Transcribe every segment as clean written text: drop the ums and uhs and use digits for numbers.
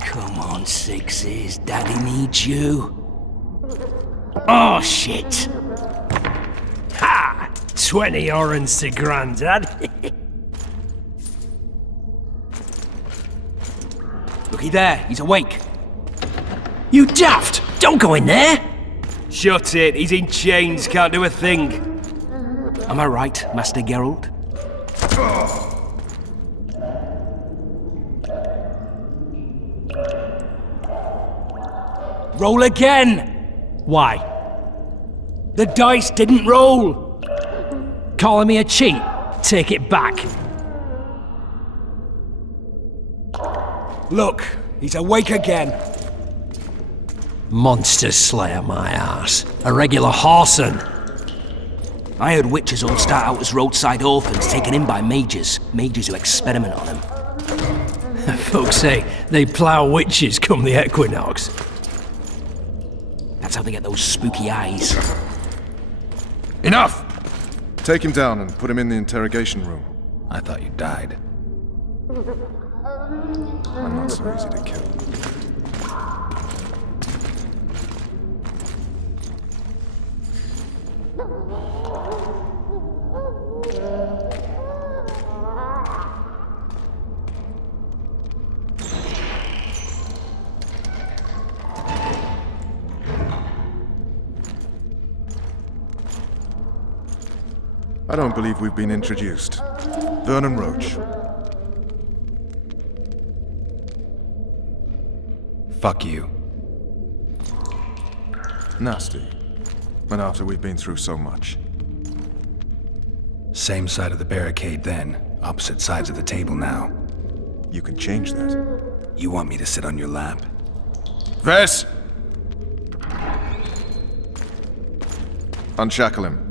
Come on, Sixes. Daddy needs you. Oh, shit. Ha! 20 orange to Grandad. Looky there, he's awake. You daft! Don't go in there! Shut it, he's in chains, can't do a thing. Am I right, Master Geralt? Roll again! Why? The dice didn't roll! Calling me a cheat? Take it back. Look, he's awake again. Monster Slayer, my ass. A regular whoreson. I heard witches all start out as roadside orphans taken in by mages. Mages who experiment on them. Folks say they plough witches come the equinox. That's how they get those spooky eyes. Enough! Take him down and put him in the interrogation room. I thought you died. I'm not so easy to kill. I don't believe we've been introduced. Vernon Roach. Fuck you. Nasty. And after we've been through so much. Same side of the barricade then, opposite sides of the table now. You can change that. You want me to sit on your lap? Ves! Unshackle him.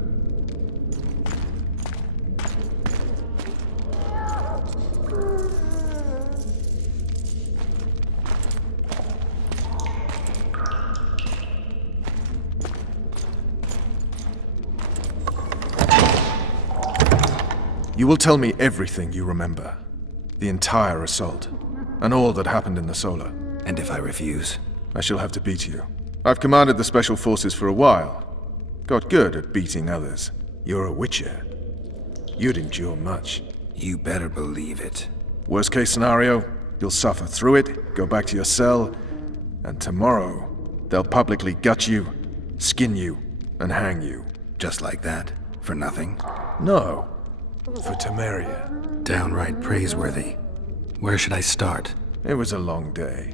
You will tell me everything you remember. The entire assault. And all that happened in the Solar. And if I refuse? I shall have to beat you. I've commanded the Special Forces for a while. Got good at beating others. You're a Witcher. You'd endure much. You better believe it. Worst case scenario, you'll suffer through it, go back to your cell, and tomorrow, they'll publicly gut you, skin you, and hang you. Just like that? For nothing? No. For Temeria. Downright praiseworthy. Where should I start? It was a long day.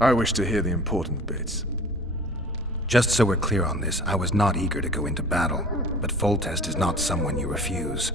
I wish to hear the important bits. Just so we're clear on this, I was not eager to go into battle, but Foltest is not someone you refuse.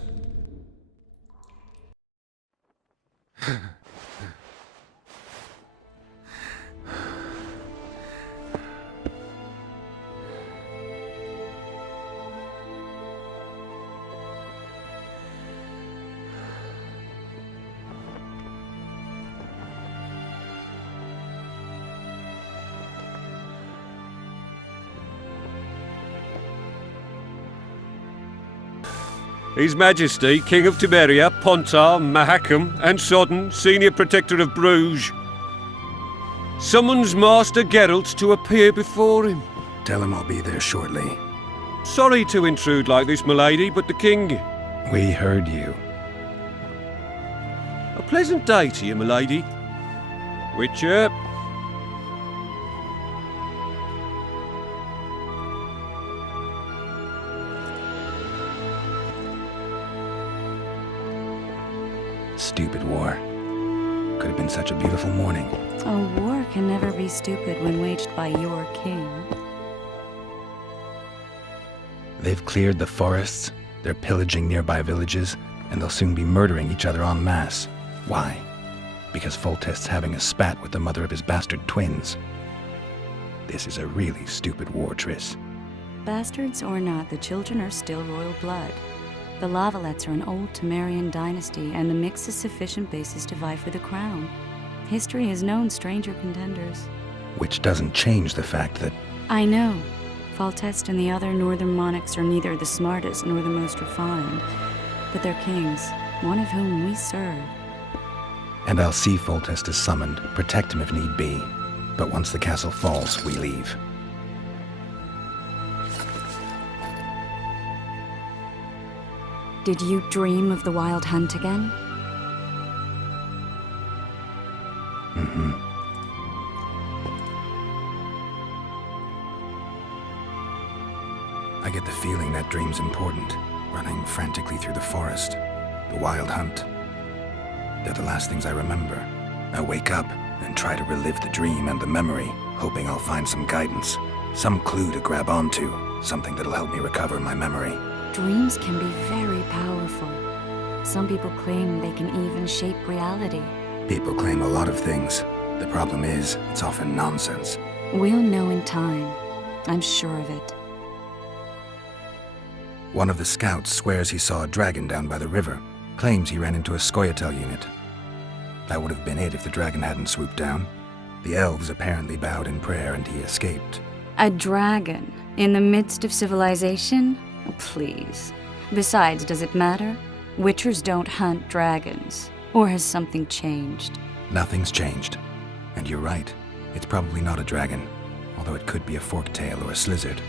His Majesty, King of Temeria, Pontar, Mahakam, and Sodden, Senior Protector of Bruges, summons Master Geralt to appear before him. Tell him I'll be there shortly. Sorry to intrude like this, milady, but the King... We heard you. A pleasant day to you, milady. Witcher. Stupid war. Could have been such a beautiful morning. A war can never be stupid when waged by your king. They've cleared the forests, they're pillaging nearby villages, and they'll soon be murdering each other en masse. Why? Because Foltest's having a spat with the mother of his bastard twins. This is a really stupid war, Triss. Bastards or not, the children are still royal blood. The Lavalettes are an old Temerian dynasty, and the mix is sufficient basis to vie for the crown. History has known stranger contenders. Which doesn't change the fact that... I know. Foltest and the other northern monarchs are neither the smartest nor the most refined, but they're kings, one of whom we serve. And I'll see Foltest is summoned, protect him if need be. But once the castle falls, we leave. Did you dream of the wild hunt again? Mm-hmm. I get the feeling that dream's important. Running frantically through the forest. The wild hunt. They're the last things I remember. I wake up and try to relive the dream and the memory, hoping I'll find some guidance. Some clue to grab onto. Something that'll help me recover my memory. Dreams can be very powerful. Some people claim they can even shape reality. People claim a lot of things. The problem is, it's often nonsense. We'll know in time. I'm sure of it. One of the scouts swears he saw a dragon down by the river. Claims he ran into a Scoia'tael unit. That would have been it if the dragon hadn't swooped down. The elves apparently bowed in prayer and he escaped. A dragon? In the midst of civilization? Please. Besides, does it matter? Witchers don't hunt dragons. Or has something changed? Nothing's changed. And you're right. It's probably not a dragon. Although it could be a forktail or a slizzard.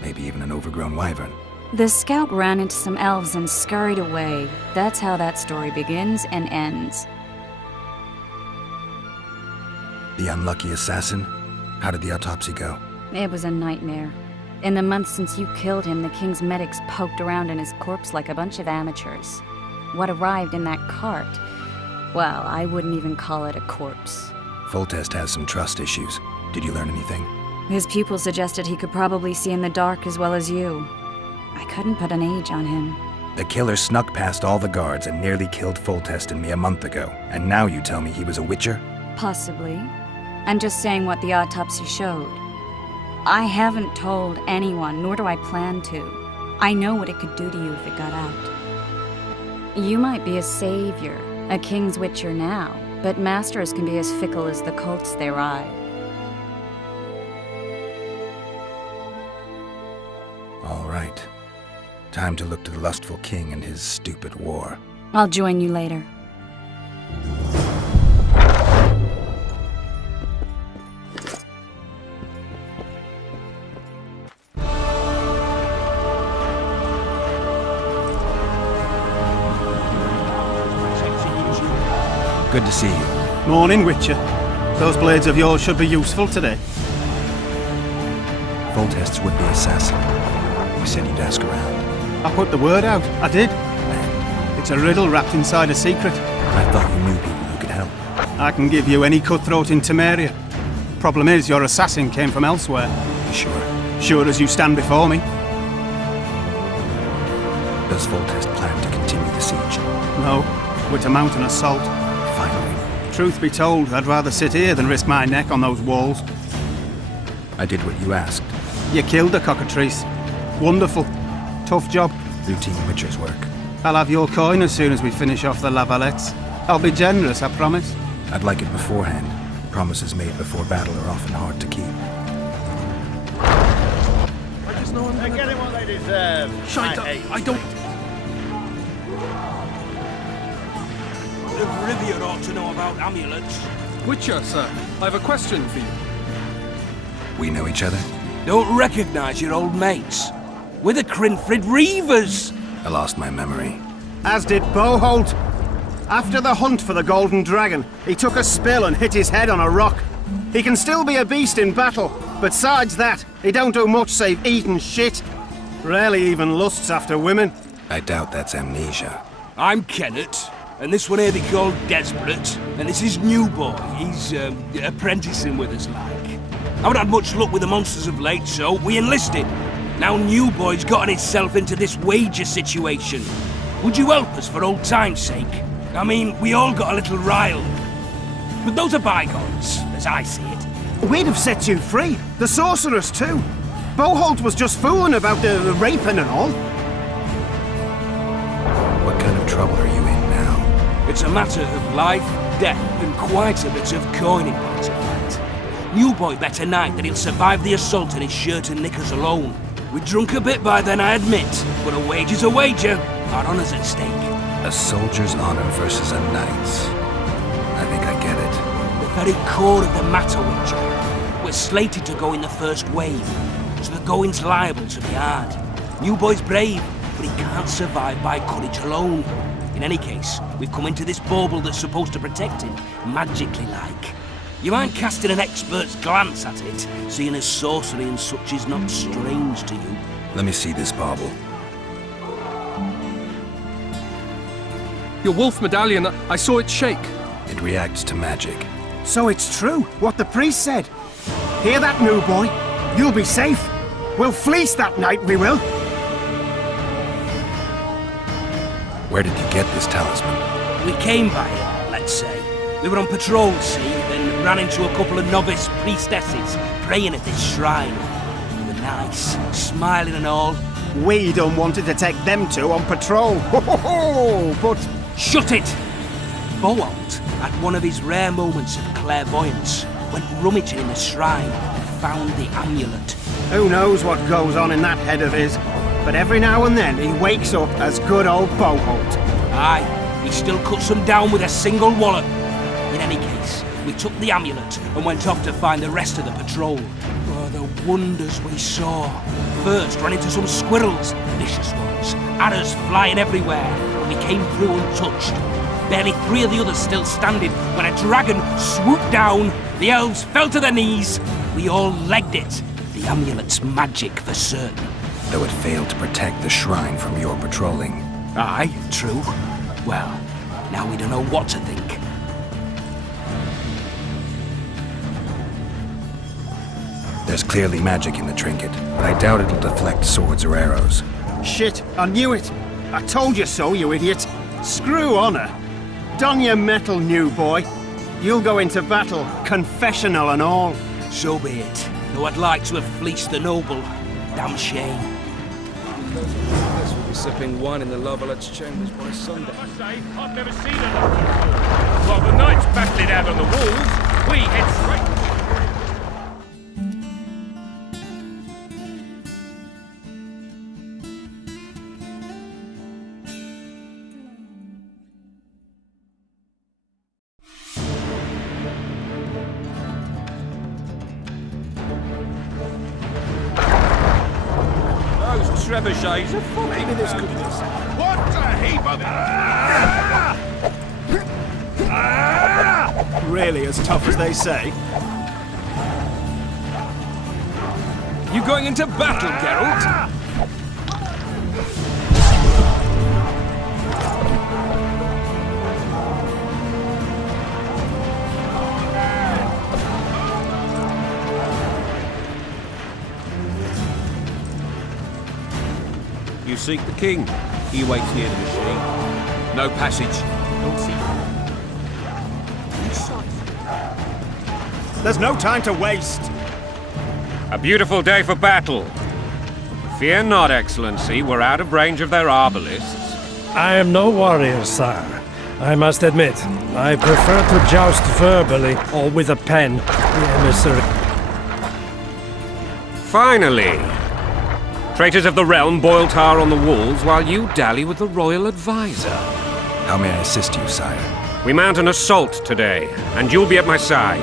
Maybe even an overgrown wyvern. The scout ran into some elves and scurried away. That's how that story begins and ends. The unlucky assassin? How did the autopsy go? It was a nightmare. In the months since you killed him, the king's medics poked around in his corpse like a bunch of amateurs. What arrived in that cart? Well, I wouldn't even call it a corpse. Foltest has some trust issues. Did you learn anything? His pupil suggested he could probably see in the dark as well as you. I couldn't put an age on him. The killer snuck past all the guards and nearly killed Foltest and me a month ago. And now you tell me he was a witcher? Possibly. I'm just saying what the autopsy showed. I haven't told anyone, nor do I plan to. I know what it could do to you if it got out. You might be a savior, a king's witcher now, but masters can be as fickle as the cults they ride. All right. Time to look to the lustful king and his stupid war. I'll join you later. Good to see you. Morning, Witcher. Those blades of yours should be useful today. Foltest's would-be assassin. You said you'd ask around. I put the word out. I did. And It's a riddle wrapped inside a secret. I thought you knew people who could help. I can give you any cutthroat in Temeria. Problem is, your assassin came from elsewhere. You sure? Sure as you stand before me. Does Foltest plan to continue the siege? No, we're to mount an assault. Finally. Truth be told, I'd rather sit here than risk my neck on those walls. I did what you asked. You killed the cockatrice. Wonderful. Tough job. Routine witcher's work. I'll have your coin as soon as we finish off the Lavalettes. I'll be generous, I promise. I'd like it beforehand. Promises made before battle are often hard to keep. They're getting what they deserve. I don't... The Rivian ought to know about amulets. Witcher, sir, I have a question for you. We know each other? Don't recognize your old mates. We're the Crinfrid Reavers. I lost my memory. As did Boholt. After the hunt for the Golden Dragon, he took a spill and hit his head on a rock. He can still be a beast in battle, but besides that, he don't do much save eat and shit. Rarely even lusts after women. I doubt that's amnesia. I'm Kenneth, and this one here be called Desperate, and this is New Boy. He's apprenticing with us, like. I haven't had much luck with the monsters of late, so we enlisted. Now New Boy's gotten himself into this wager situation. Would you help us for old time's sake? I mean, we all got a little riled. But those are bygones, as I see it. We'd have set you free. The sorceress too. Boholt was just fooling about the raping and all. What kind of trouble are you in now? It's a matter of life, death, and quite a bit of coin in point of fact. New boy bet tonight that he'll survive the assault in his shirt and knickers alone. We drunk a bit by then, I admit, but a wager's a wager. Our honour's at stake. A soldier's honor versus a knight's. I think I get it. The very core of the matter, Witcher. We're slated to go in the first wave, so the going's liable to be hard. New boy's brave, but he can't survive by courage alone. In any case, we've come into this bauble that's supposed to protect him, magically like. You mind casting an expert's glance at it, seeing as sorcery and such is not strange to you? Let me see this bauble. Your wolf medallion, I saw it shake. It reacts to magic. So it's true, what the priest said. Hear that, new boy? You'll be safe. We'll fleece that night, we will. Where did you get this talisman? We came by it, let's say. We were on patrol, see, then ran into a couple of novice priestesses praying at this shrine. They were nice, smiling and all. We done wanted to take them two on patrol. Ho ho ho! But Shut it! Boholt had one of his rare moments of clairvoyance, went rummaging in the shrine and found the amulet. who knows what goes on in that head of his? But every now and then he wakes up as good old Boholt. Aye, he still cuts them down with a single wallop. In any case, we took the amulet and went off to find the rest of the patrol. Oh, the wonders we saw. First ran into some squirrels, vicious ones, arrows flying everywhere, but we came through untouched. Barely 3 of the others still standing when a dragon swooped down. The elves fell to their knees. We all legged it. The amulet's magic for certain. Though it failed to protect the shrine from your patrolling. Aye, true. Well, now we don't know what to think. There's clearly magic in the trinket, but I doubt it'll deflect swords or arrows. Shit, I knew it. I told you so, you idiot. Screw honor. Don your metal, new boy. You'll go into battle, confessional and all. So be it. Though I'd like to have fleeced the noble. Damn shame. This will be sipping wine in the Lovelet's chambers by Sunday. I say, I've never seen a lot. While the knights battling out on the walls, we head straight. Trebuchets are full. Maybe this could be what a heap of it! Really as tough as they say? You going into battle, Geralt? You seek the king. He waits near the machine. No passage. Don't see. There's no time to waste. A beautiful day for battle. Fear not, Excellency. We're out of range of their arbalists. I am no warrior, sire. I must admit, I prefer to joust verbally or with a pen. The emissary. Finally! Traitors of the realm boil tar on the walls while you dally with the royal advisor. How may I assist you, sire? We mount an assault today, and you'll be at my side.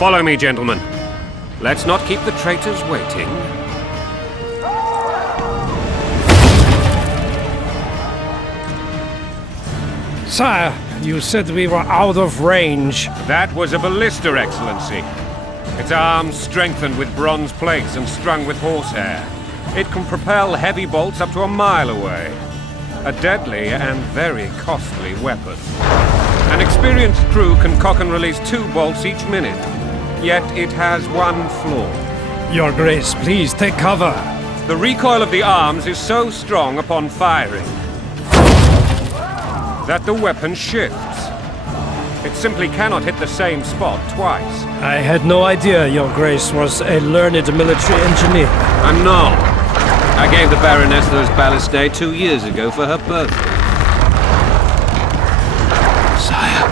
Follow me, gentlemen. Let's not keep the traitors waiting. Sire, you said we were out of range. That was a ballista, Excellency. Its arms strengthened with bronze plates and strung with horsehair. It can propel heavy bolts up to a mile away. A deadly and very costly weapon. An experienced crew can cock and release 2 bolts each minute. Yet it has one flaw. Your Grace, please take cover. The recoil of the arms is so strong upon firing that the weapon shifts. It simply cannot hit the same spot twice. I had no idea Your Grace was a learned military engineer. I'm not. I gave the Baroness those ballistae 2 years ago for her birthday. Sire.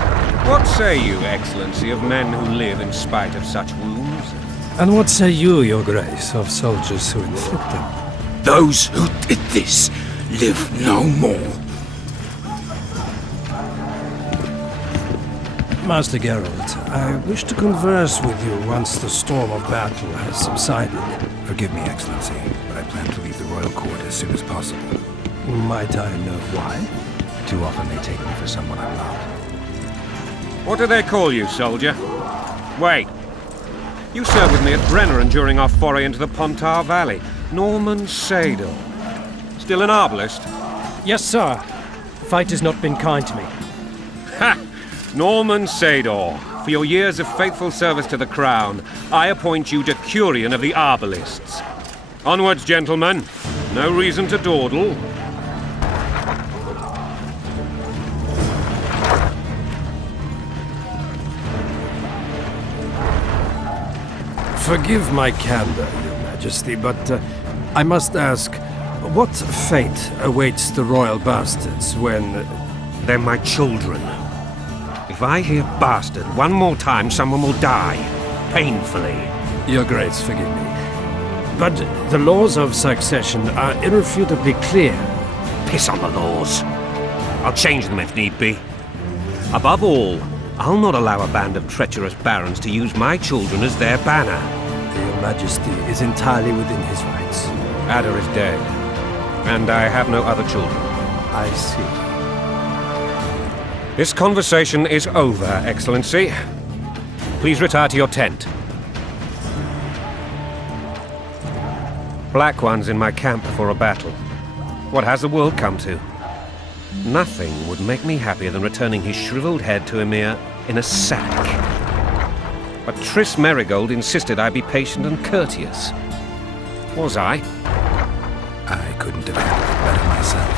What say you, Excellency, of men who live in spite of such wounds? And what say you, Your Grace, of soldiers who inflict them? Those who did this live no more. Master Geralt, I wish to converse with you once the storm of battle has subsided. Forgive me, Excellency, but I plan to leave the royal court as soon as possible. Might I know why? Too often they take me for someone I'm not. What do they call you, soldier? Wait. You served with me at Brenner and during our foray into the Pontar Valley. Norman Sador. Still an arbalist? Yes, sir. Fight has not been kind to me. Ha! Norman Sador, for your years of faithful service to the Crown, I appoint you Decurion of the Arbalists. Onwards, gentlemen. No reason to dawdle. Forgive my candor, Your Majesty, but I must ask, what fate awaits the royal bastards when... They're my children. If I hear bastard one more time, someone will die. Painfully. Your Grace, forgive me. But the laws of succession are irrefutably clear. Piss on the laws. I'll change them if need be. Above all, I'll not allow a band of treacherous barons to use my children as their banner. Your Majesty is entirely within his rights. Ada is dead, and I have no other children. I see. This conversation is over, Excellency. Please retire to your tent. Black One's in my camp before a battle. What has the world come to? Nothing would make me happier than returning his shriveled head to Emir in a sack. But Triss Merigold insisted I be patient and courteous. Was I? I couldn't have handled it better myself.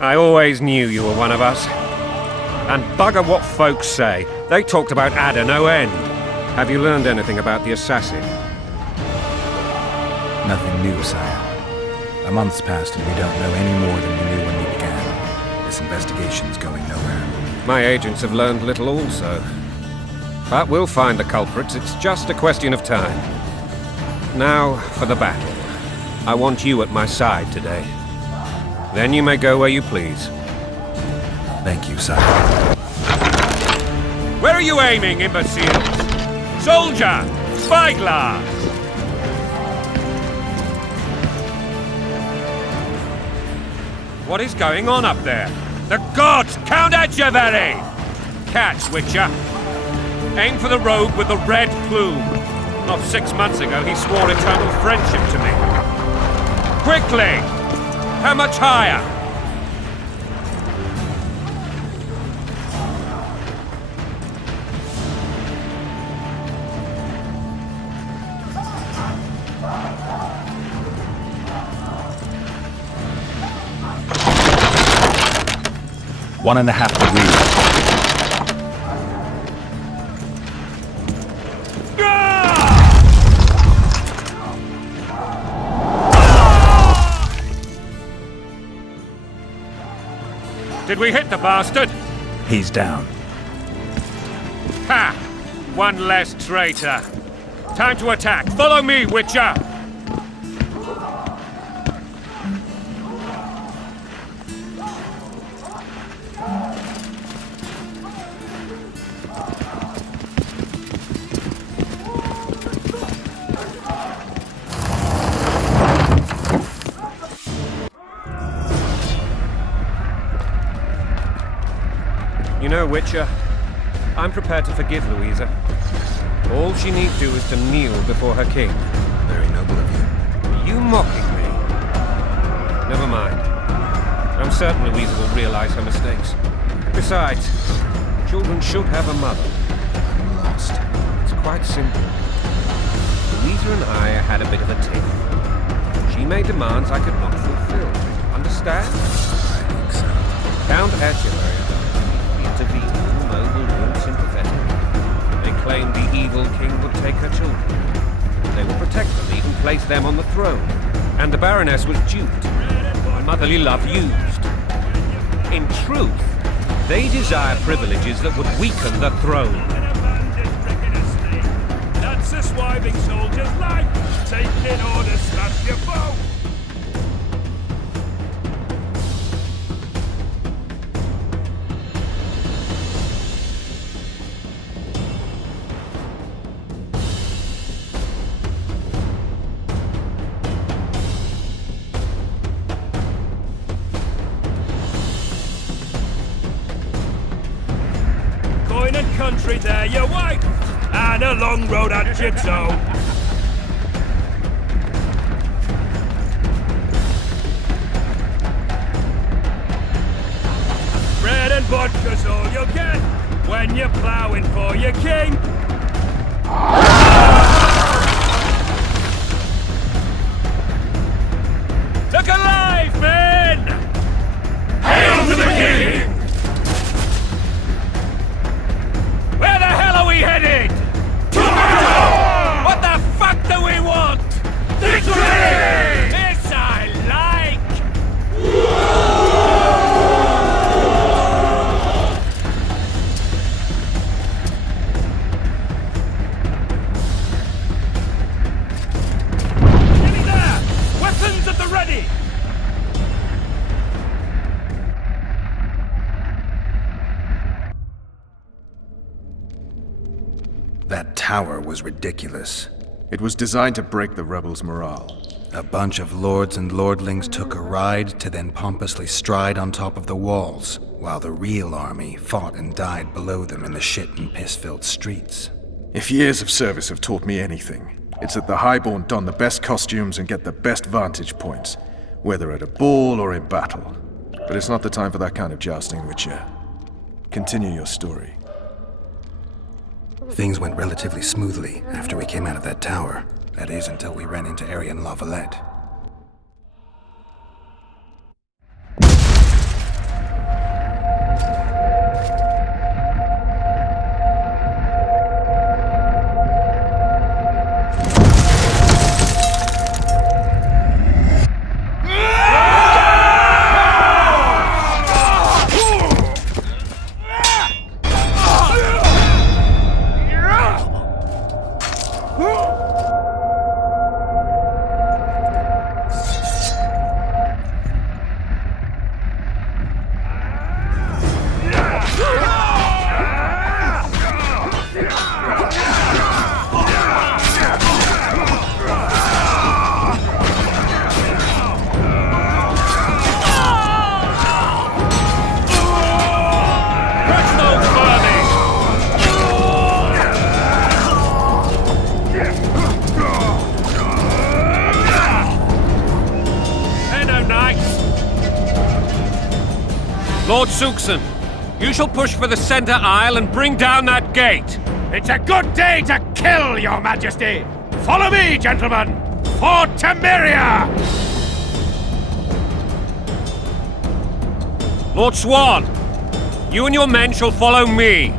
I always knew you were one of us. And bugger what folks say. They talked about Ada no end. Have you learned anything about the assassin? Nothing new, sire. A month's passed and we don't know any more than we knew when we began. This investigation's going nowhere. My agents have learned little also. But we'll find the culprits. It's just a question of time. Now for the battle. I want you at my side today. Then you may go where you please. Thank you, sire. Where are you aiming, imbeciles? Soldier! Spyglass! What is going on up there? The gods! Count Etcheverry! Catch, Witcher. Aim for the rogue with the red plume. Not 6 months ago, he swore eternal friendship to me. Quickly! How much higher? One and a half degrees. Did we hit the bastard? He's down. Ha! One less traitor. Time to attack. Follow me, Witcher! You know, Witcher, I'm prepared to forgive Louisa. All she need do is to kneel before her king. Very noble of you. Are you mocking me? Never mind. I'm certain Louisa will realize her mistakes. Besides, children should have a mother. I'm lost. It's quite simple. Louisa and I had a bit of a tiff. She made demands I could not fulfill. Understand? I think so. Count Etcheverry intervened. claimed the evil king would take her children. They would protect them, even place them on the throne. And the Baroness was duped, her motherly love used. In truth, they desire privileges that would weaken the throne. That's a swiving soldier's life. Taking orders, slash your bow. Coin and country there, your wife, and a long road at Gypso. Bread and vodka's all you'll get when you're ploughing for your king. Look alive, men! Hail to the king! Where the hell are we headed? What the fuck do we want? Victory! This I like! Enemy there! Weapons at the ready! That tower was ridiculous. It was designed to break the rebels' morale. A bunch of lords and lordlings took a ride to then pompously stride on top of the walls, while the real army fought and died below them in the shit and piss-filled streets. If years of service have taught me anything, it's that the Highborn don the best costumes and get the best vantage points, whether at a ball or in battle. But it's not the time for that kind of jousting, Witcher. Continue your story. Things went relatively smoothly after we came out of that tower. That is, until we ran into Arian Lavalette. Lord Suxon, you shall push for the center aisle and bring down that gate. It's a good day to kill, your majesty! Follow me, gentlemen! For Temeria! Lord Swan, you and your men shall follow me.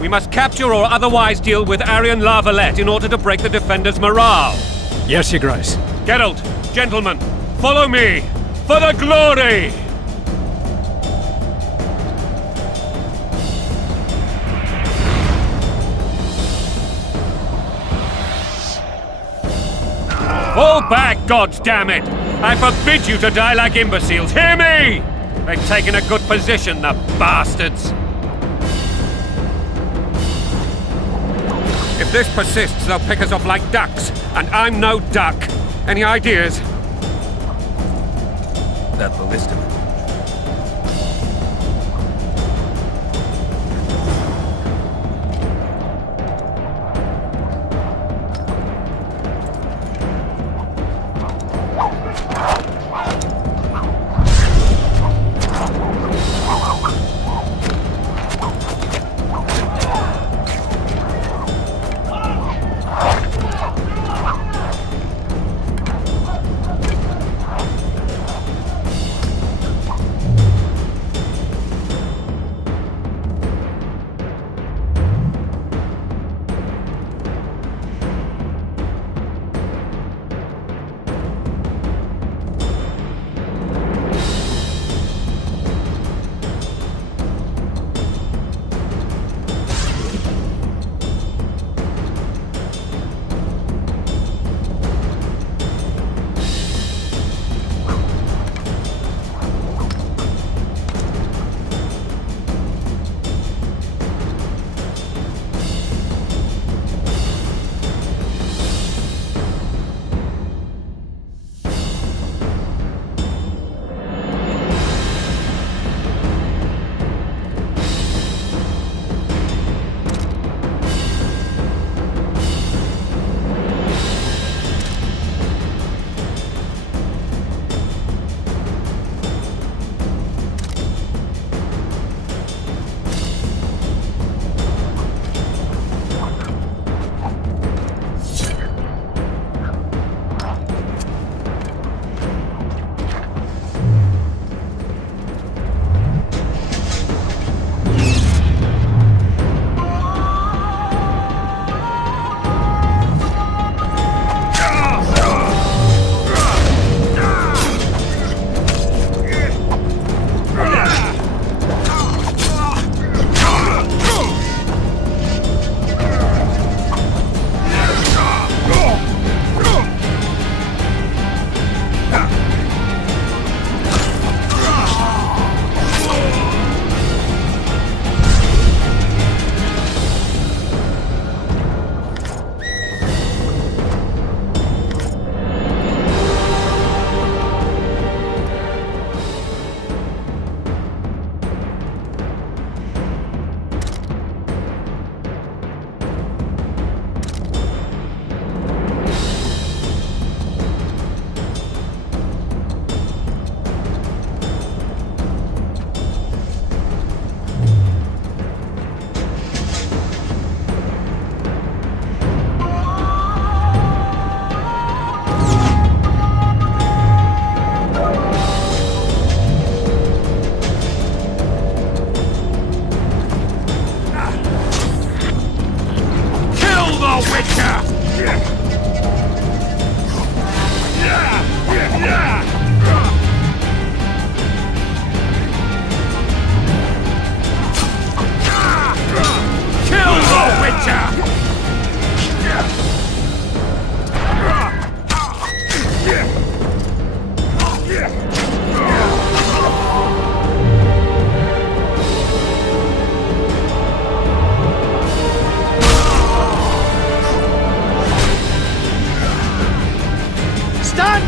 We must capture or otherwise deal with Arian Lavalette in order to break the defenders' morale. Yes, Your Grace. Geralt, gentlemen, follow me! For the glory! Fall back, goddammit! I forbid you to die like imbeciles, hear me! They've taken a good position, the bastards! If this persists, they'll pick us off like ducks, and I'm no duck. Any ideas? That ballista.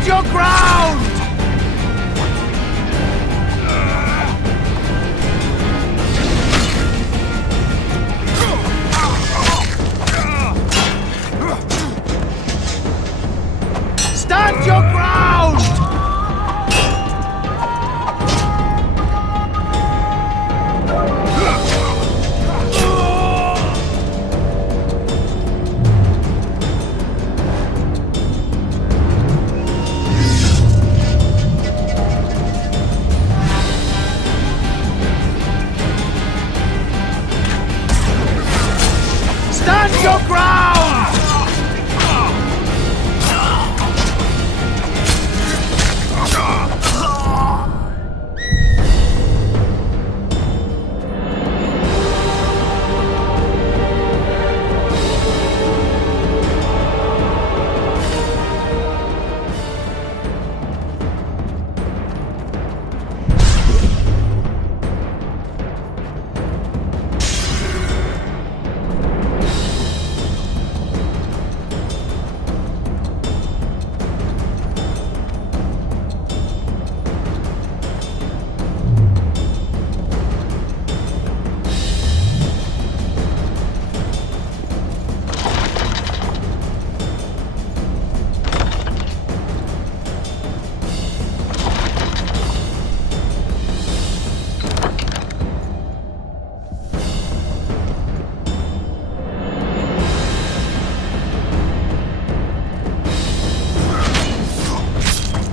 your ground! Stand your ground! Stand your ground!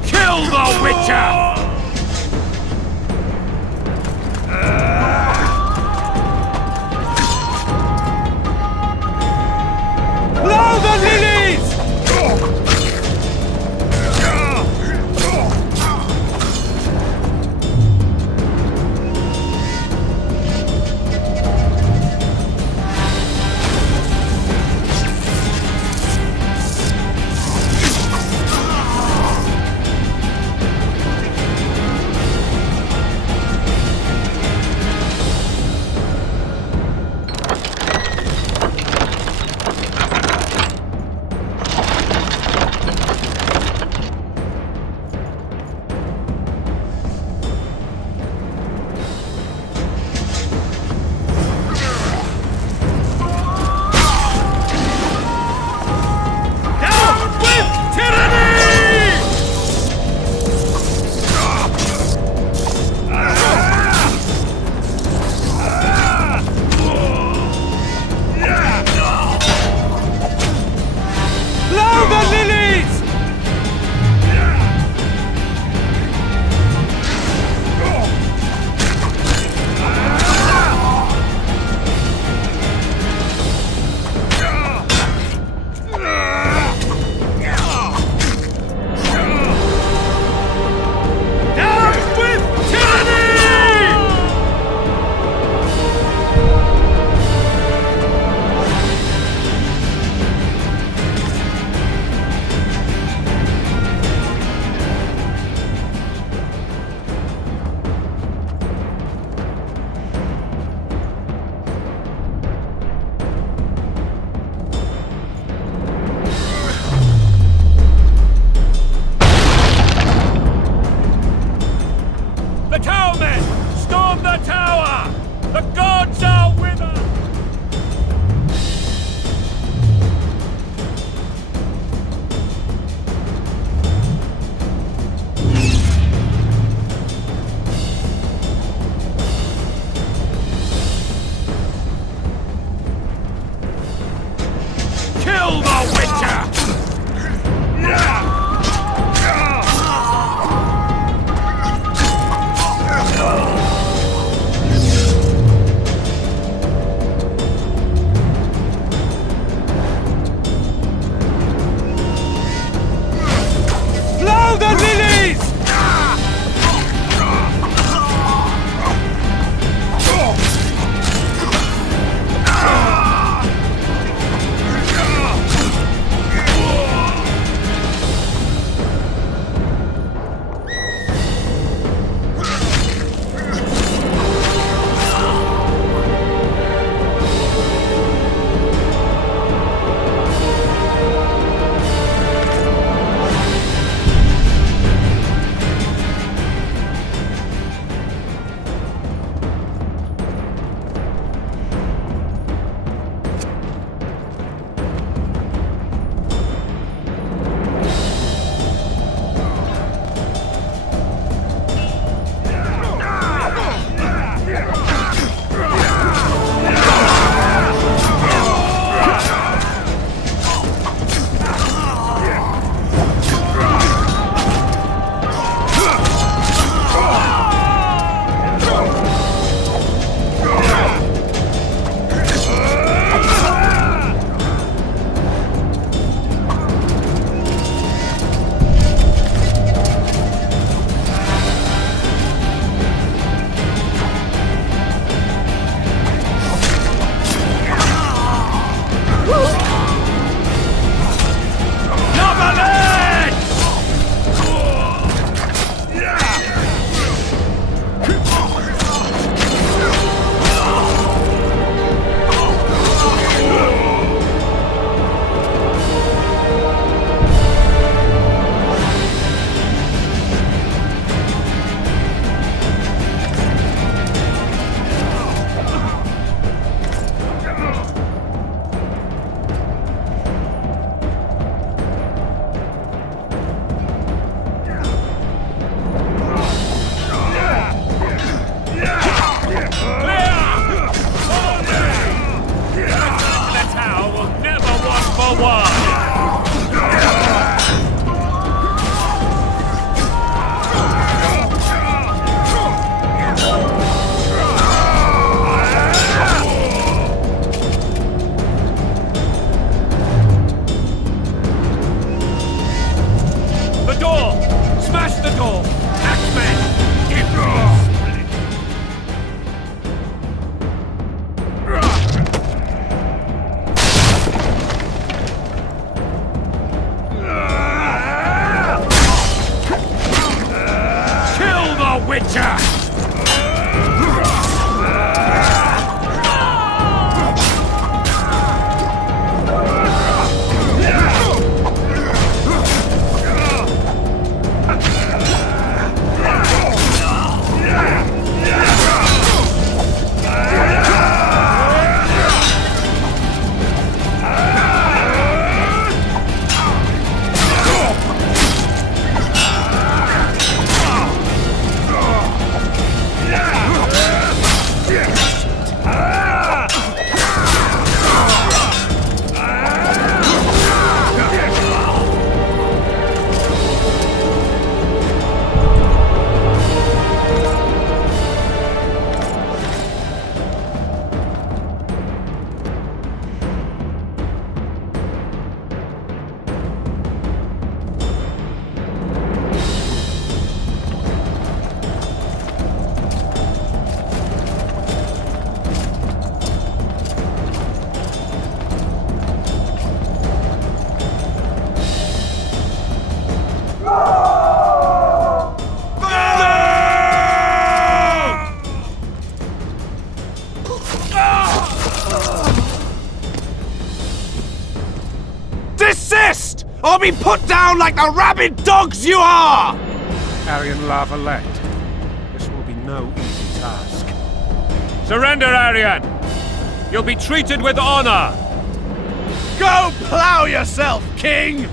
Kill the Witcher! Blow the lilies! or be put down like the rabid dogs you are! Aryan Lavalette, this will be no easy task. Surrender, Aryan! You'll be treated with honor! Go plow yourself, King!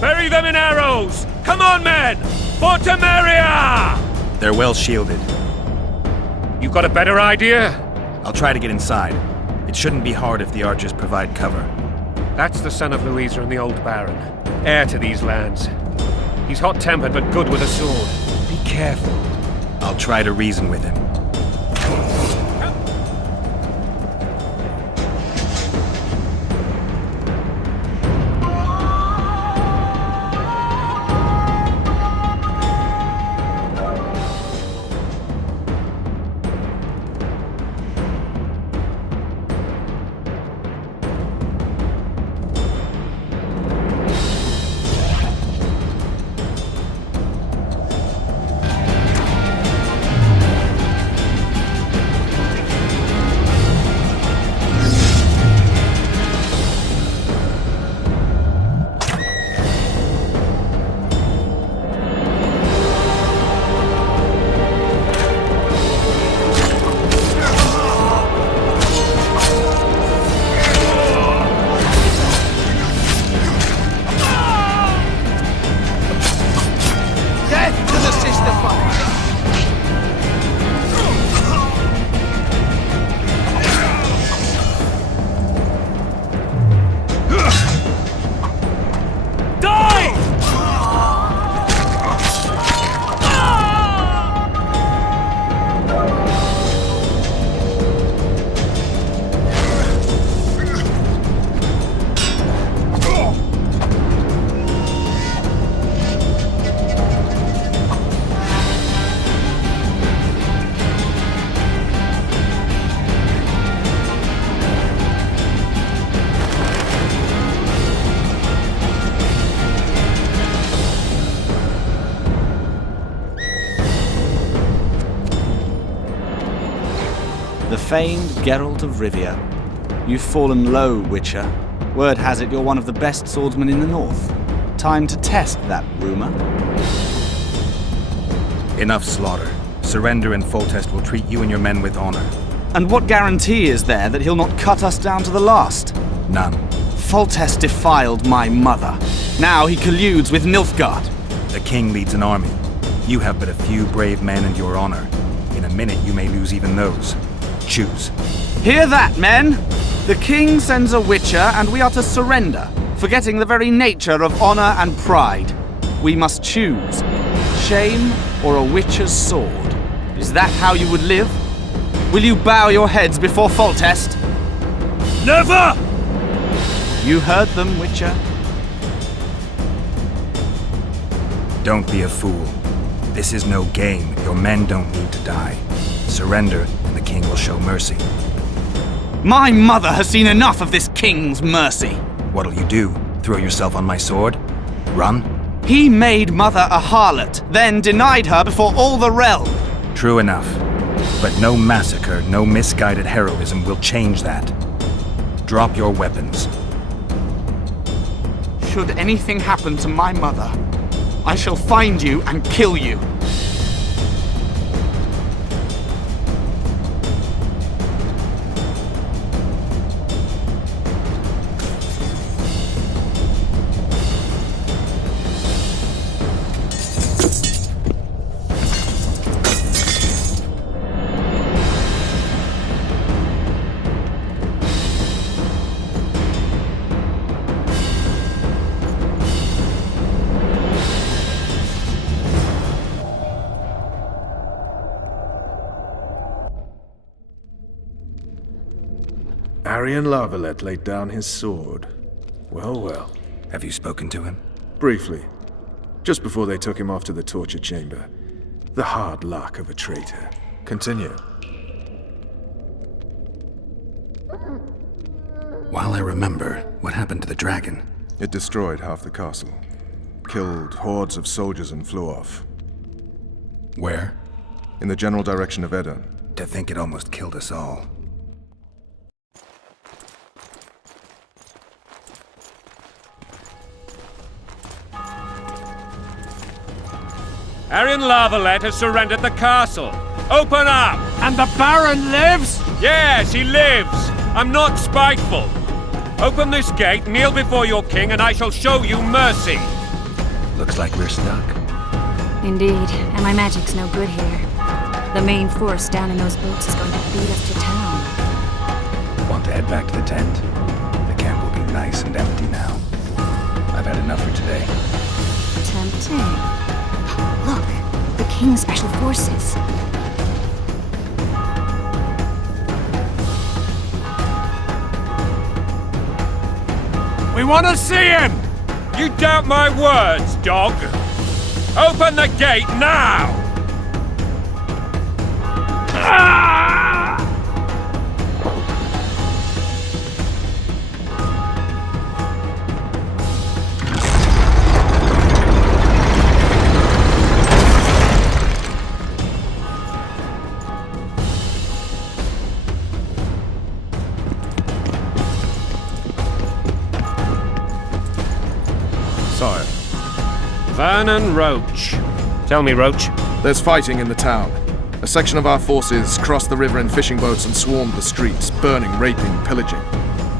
Bury them in arrows! Come on, men! For Temeria! They're well shielded. You got a better idea? I'll try to get inside. It shouldn't be hard if the archers provide cover. That's the son of Louisa and the old Baron, heir to these lands. He's hot-tempered but good with a sword. Be careful. I'll try to reason with him. The famed Geralt of Rivia. You've fallen low, Witcher. Word has it you're one of the best swordsmen in the north. Time to test that rumor. Enough slaughter. Surrender and Foltest will treat you and your men with honor. And what guarantee is there that he'll not cut us down to the last? None. Foltest defiled my mother. Now he colludes with Nilfgaard. The king leads an army. You have but a few brave men and your honor. In a minute you may lose even those. Choose. Hear that, men? The king sends a witcher and we are to surrender, forgetting the very nature of honor and pride. We must choose. Shame or a witcher's sword. Is that how you would live? Will you bow your heads before Foltest? Never! You heard them, Witcher. Don't be a fool. This is no game. Your men don't need to die. Surrender, and the king will show mercy. My mother has seen enough of this king's mercy. What'll you do? Throw yourself on my sword? Run? He made mother a harlot, then denied her before all the realm. True enough. But no massacre, no misguided heroism will change that. Drop your weapons. Should anything happen to my mother, I shall find you and kill you. Aryan Lavalette laid down his sword. Well, well. Have you spoken to him? Briefly. Just before they took him off to the torture chamber. The hard luck of a traitor. Continue. While I remember, what happened to the dragon? It destroyed half the castle. Killed hordes of soldiers and flew off. Where? In the general direction of Edon. To think it almost killed us all. Arian Lavalette has surrendered the castle. Open up! And the Baron lives? Yes, he lives! I'm not spiteful. Open this gate, kneel before your king, and I shall show you mercy. Looks like we're stuck. Indeed, and my magic's no good here. The main force down in those boats is going to beat us to town. Want to head back to the tent? The camp will be nice and empty now. I've had enough for today. Tempting. Look, the King's Special Forces. We want to see him! You doubt my words, dog? Open the gate now! Sire, Vernon Roach. Tell me, Roach. there's fighting in the town. A section of our forces crossed the river in fishing boats and swarmed the streets, burning, raping, pillaging.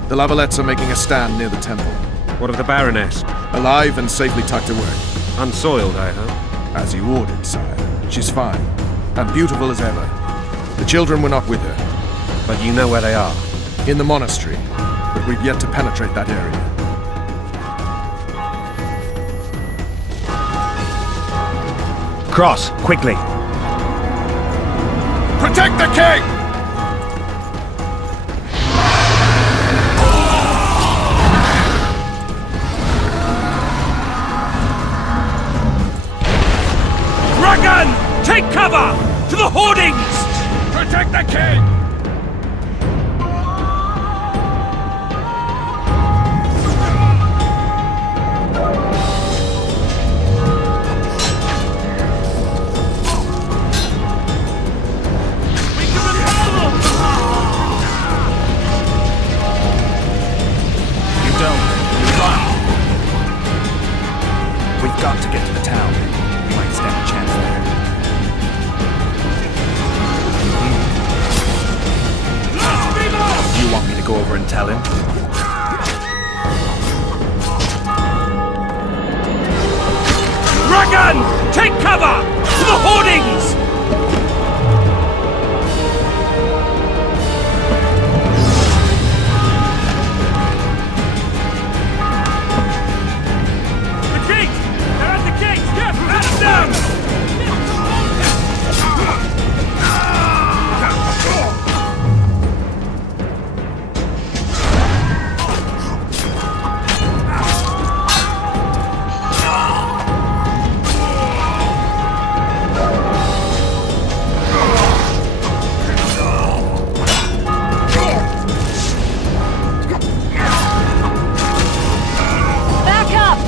The Lavalettes are making a stand near the temple. What of the Baroness? Alive and safely tucked away. Unsoiled, I hope. As you ordered, sire. She's fine. And beautiful as ever. The children were not with her. But you know where they are. In the monastery. But we've yet to penetrate that area. Cross, quickly. Protect the king! Dragon! Take cover! To the hoardings! Protect the king! We've got to get to the town. We might stand a chance there. You want me to go over and tell him? Dragon! Take cover! To the hoardings! The gate! They're at the gate! Yes, at them! Back up!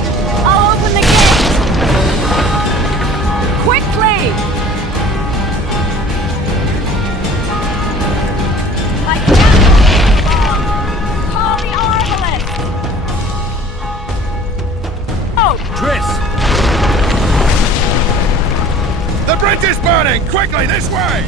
I'll open the gate! Quickly! I can't hold long! Call the arbalist! Oh! Triss! The bridge is burning! Quickly, this way!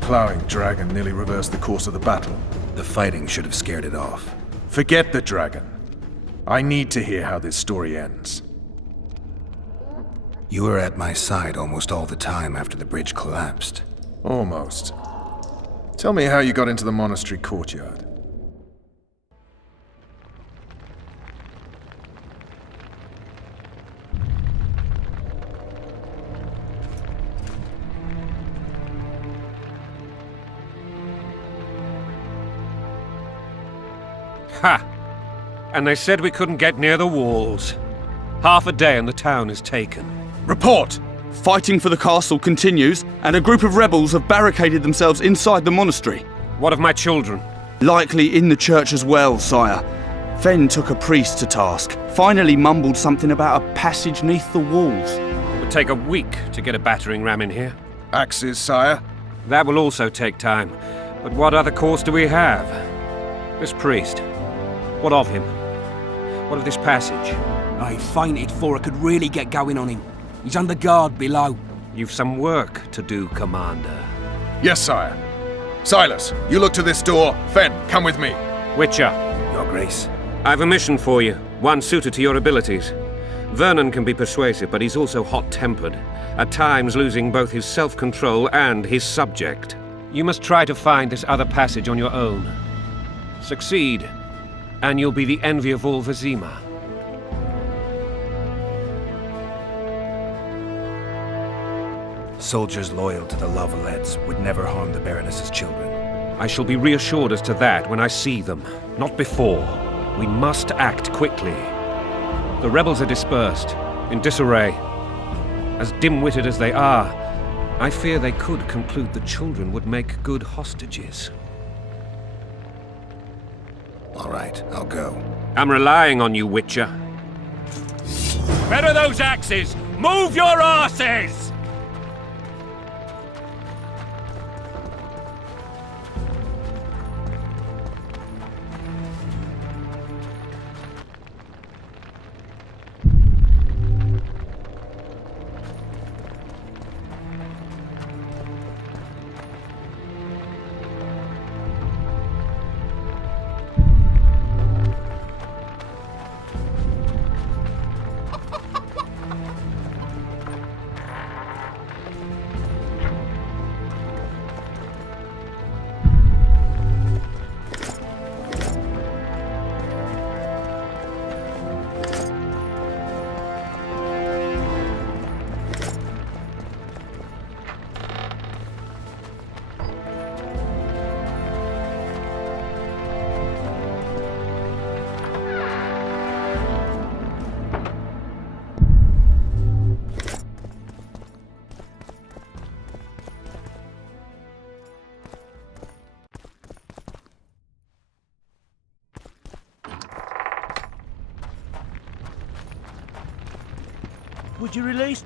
Plowing dragon nearly reversed the course of the battle. The fighting should have scared it off. Forget the dragon. I need to hear how this story ends. You were at my side almost all the time after the bridge collapsed. Almost. Tell me how you got into the monastery courtyard. Ha! And they said we couldn't get near the walls. Half a day and the town is taken. Report! Fighting for the castle continues, and a group of rebels have barricaded themselves inside the monastery. What of my children? Likely in the church as well, sire. Fen took a priest to task. Finally mumbled something about a passage neath the walls. It would take a week to get a battering ram in here. Axes, sire? That will also take time. But what other course do we have? This priest. What of him? What of this passage? I fainted before I could really get going on him. He's under guard below. You've some work to do, Commander. Yes, sire. Silas, you look to this door. Fen, come with me. Witcher. Your Grace. I've a mission for you, one suited to your abilities. Vernon can be persuasive, but he's also hot-tempered, at times losing both his self-control and his subject. You must try to find this other passage on your own. Succeed, and you'll be the envy of all Vizima. Soldiers loyal to the Lavalets would never harm the Baroness's children. I shall be reassured as to that when I see them, not before. We must act quickly. The rebels are dispersed, in disarray. As dim-witted as they are, I fear they could conclude the children would make good hostages. All right, I'll go. I'm relying on you, Witcher. Where are those axes? Move your asses! Would you release?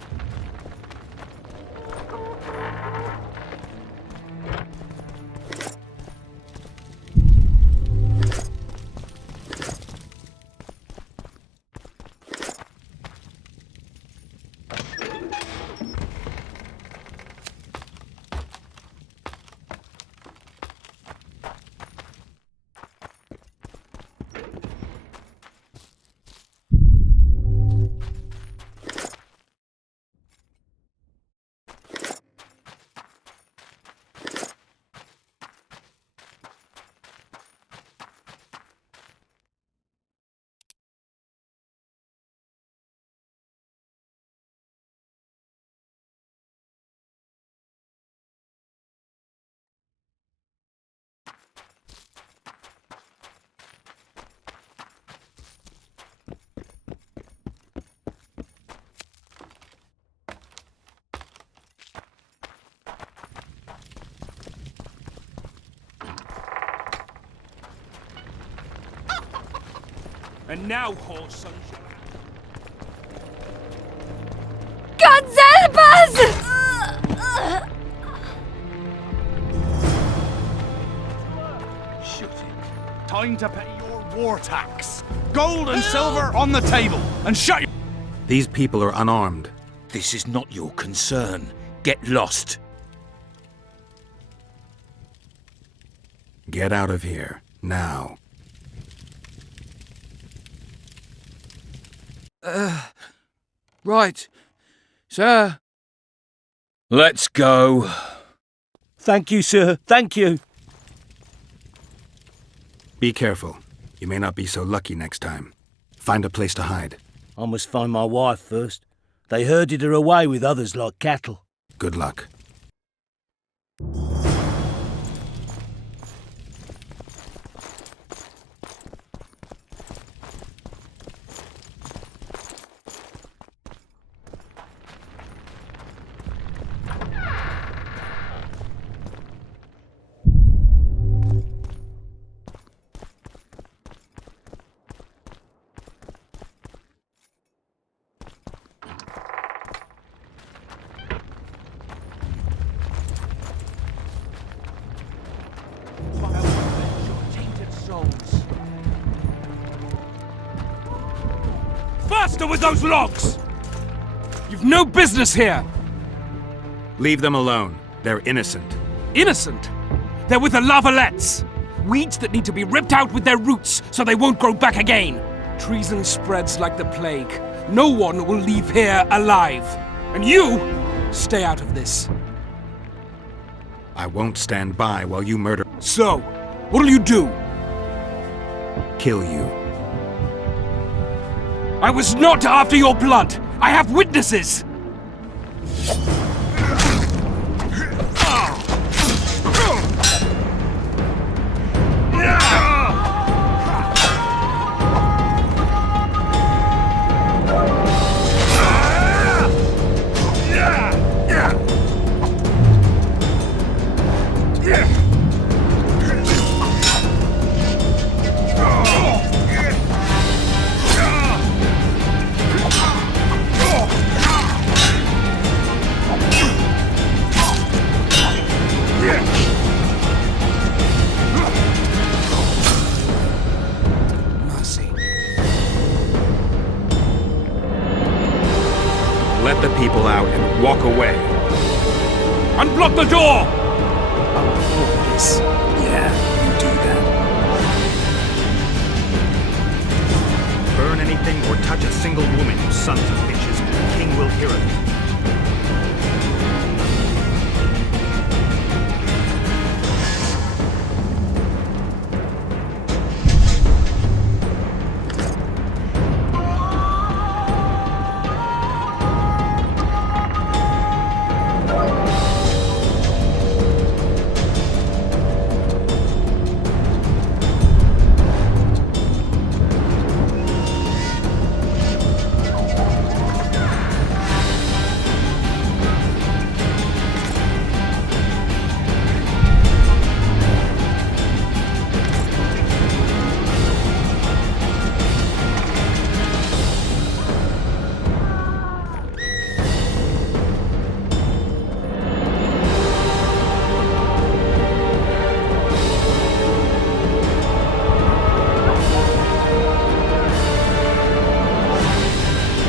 And now, whoreson, God help us! Shoot it. Time to pay your war tax. Gold and silver on the table. And shut your... These people are unarmed. This is not your concern. Get lost. Get out of here, now. Right, sir. Let's go. Thank you, sir. Thank you. Be careful. You may not be so lucky next time. Find a place to hide. I must find my wife first. They herded her away with others like cattle. Good luck. faster with those logs! You've no business here! Leave them alone. They're innocent. Innocent? They're with the lavalettes! Weeds that need to be ripped out with their roots so they won't grow back again! Treason spreads like the plague. No one will leave here alive. And you, stay out of this. I won't stand by while you murder... So, what'll you do? Kill you. I was not after your blood! I have witnesses! Let the people out and walk away. Unblock the door! This. Yeah, you do that. Burn anything or touch a single woman, you sons of bitches, and the king will hear of it.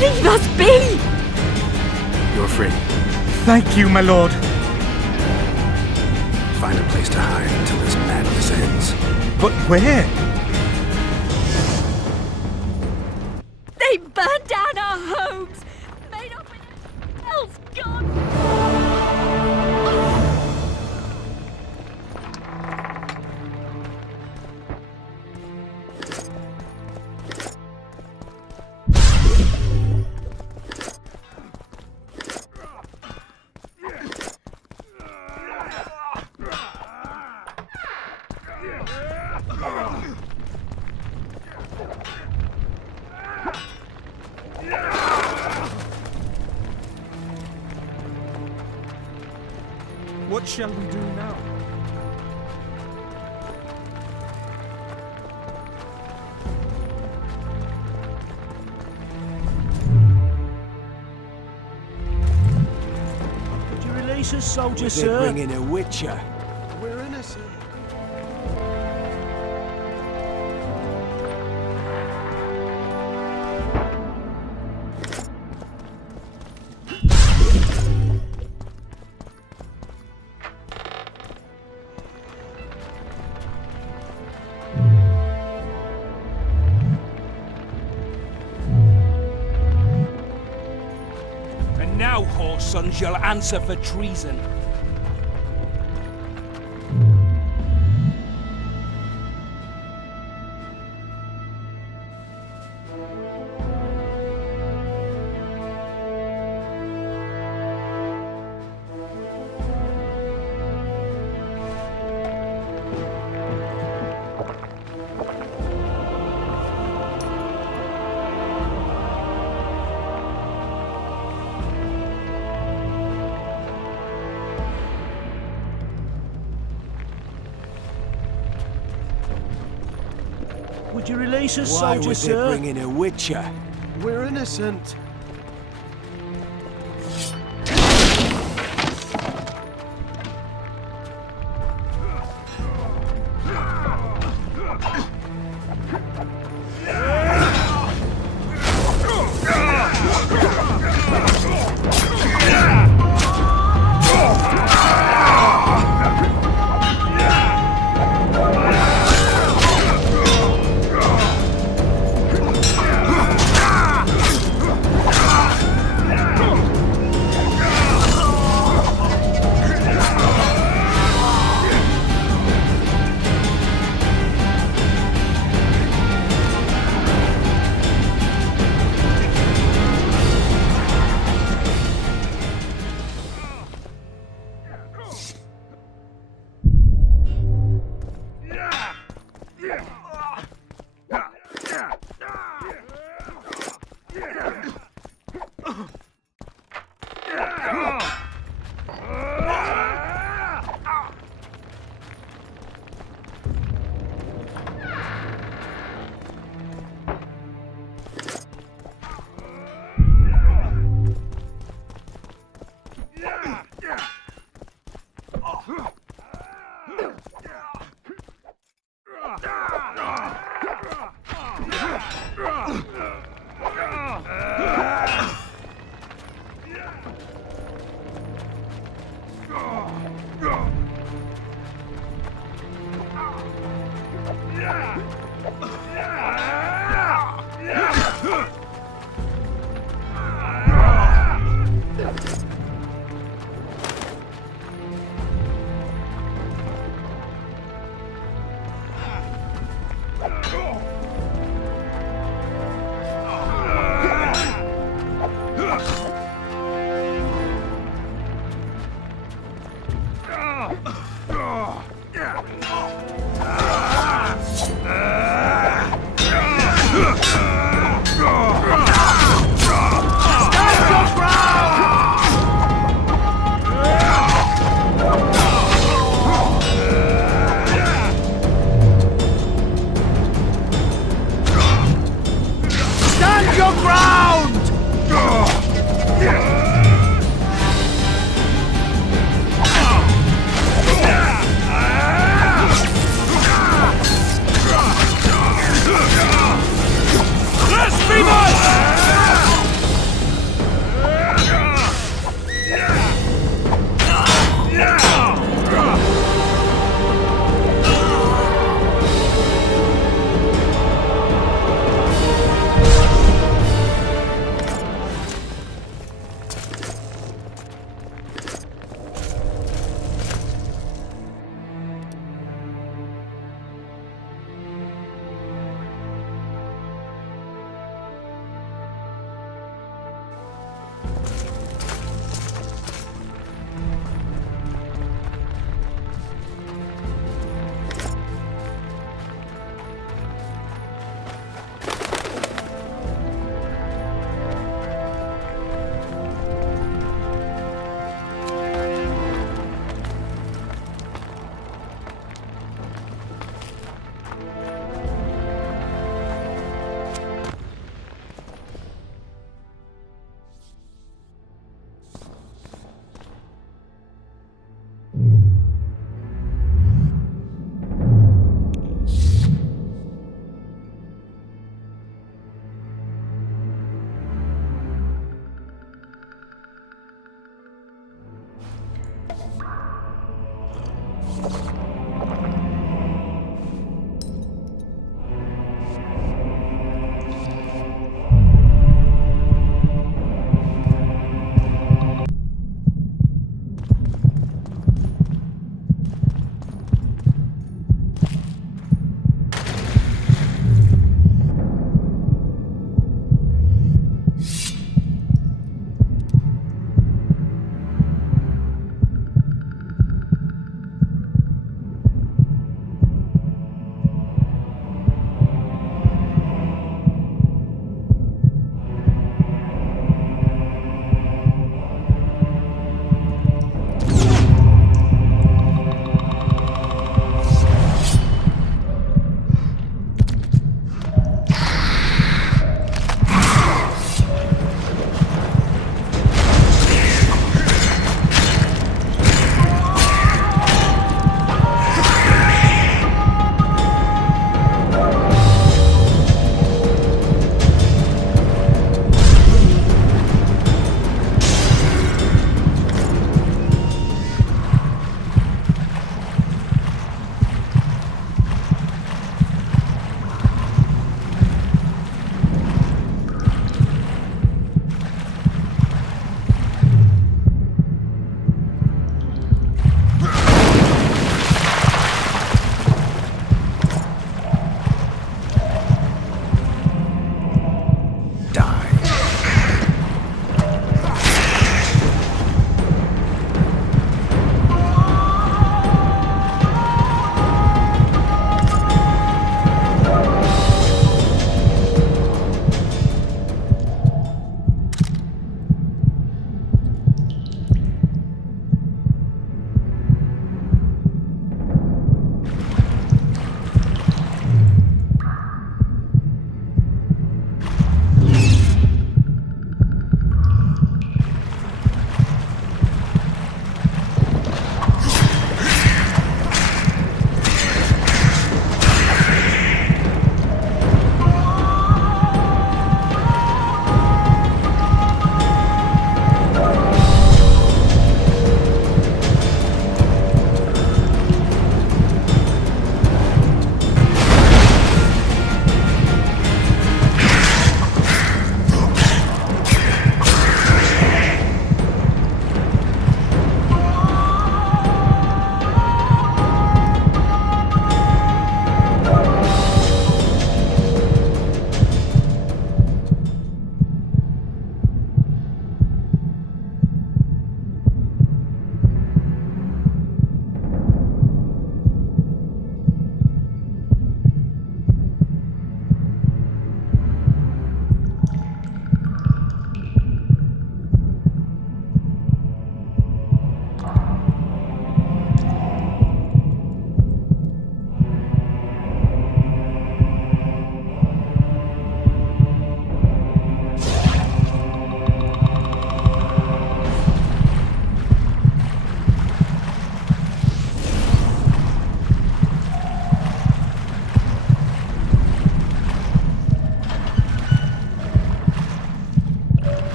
Leave us be! You're free. Thank you, my lord. Find a place to hide until this madness ends. But where? They burned down our homes! Made off with everything else gone! What shall we do now? Would you release us, soldier, They're sir? bringing a witcher. We're innocent. And now, whoresons, you'll answer for treason. Would you release us, Why soldier, would they sir? bring in a witcher? We're innocent.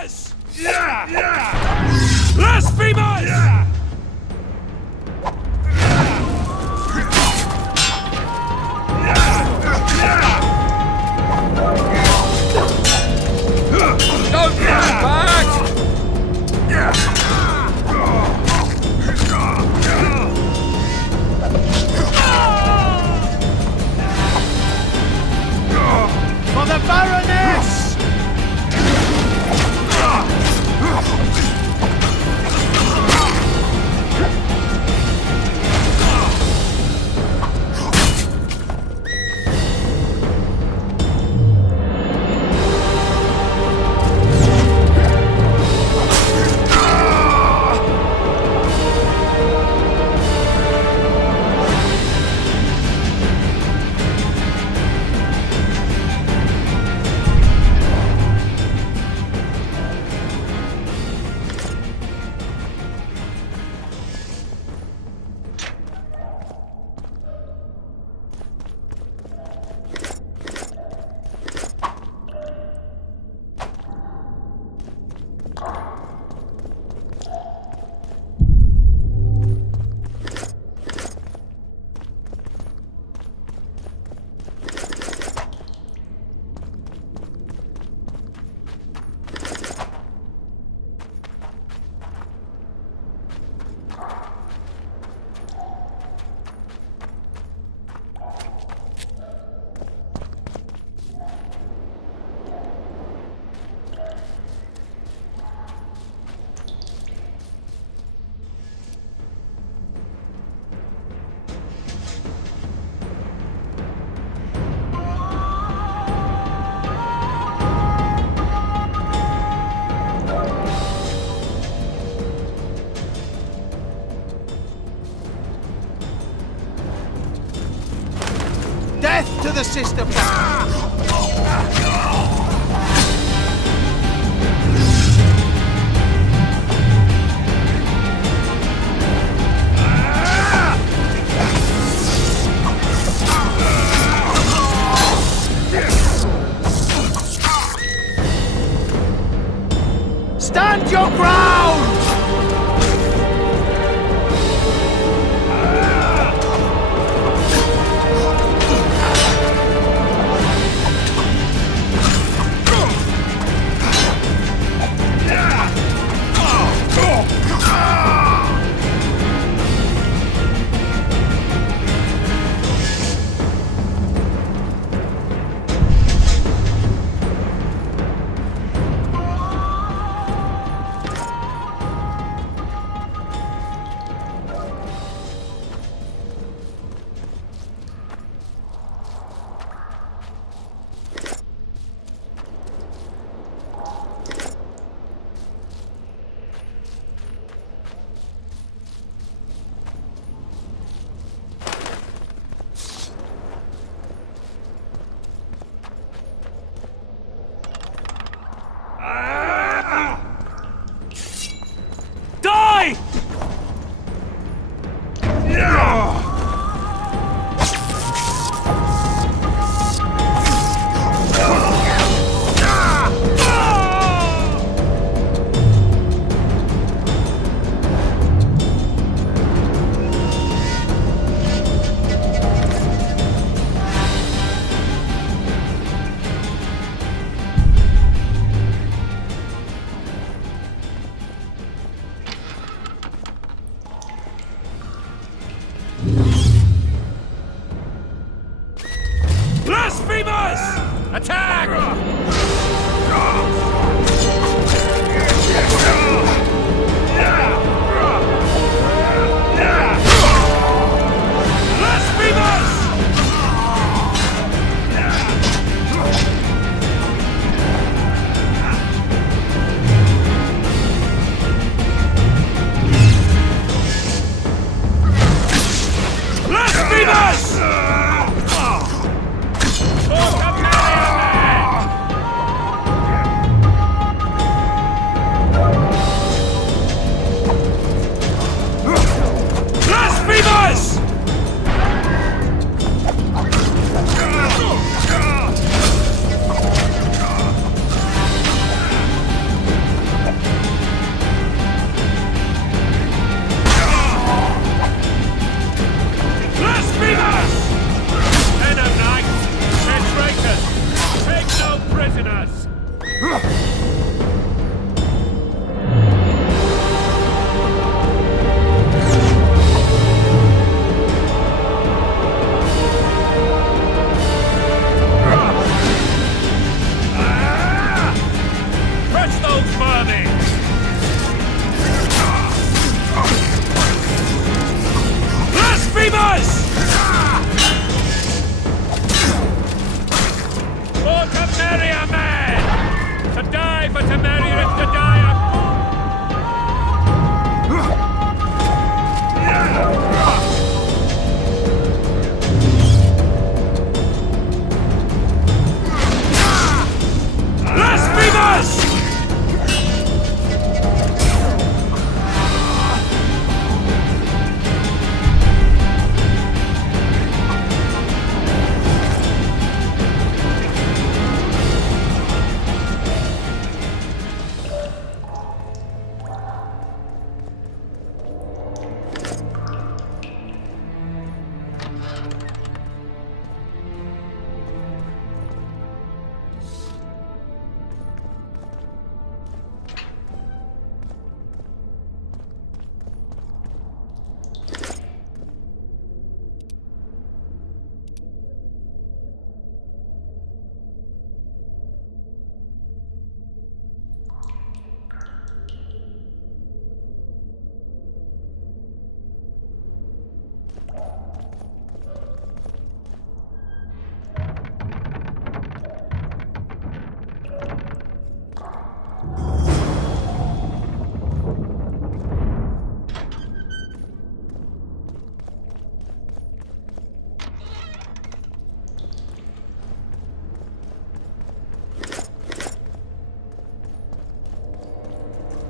Blasphemers! Blasphemers! Don't fight back! For the Baroness! Death to the sister Stand your ground! Die! Blasphemers! Attack! Blasphemers! Blasphemers!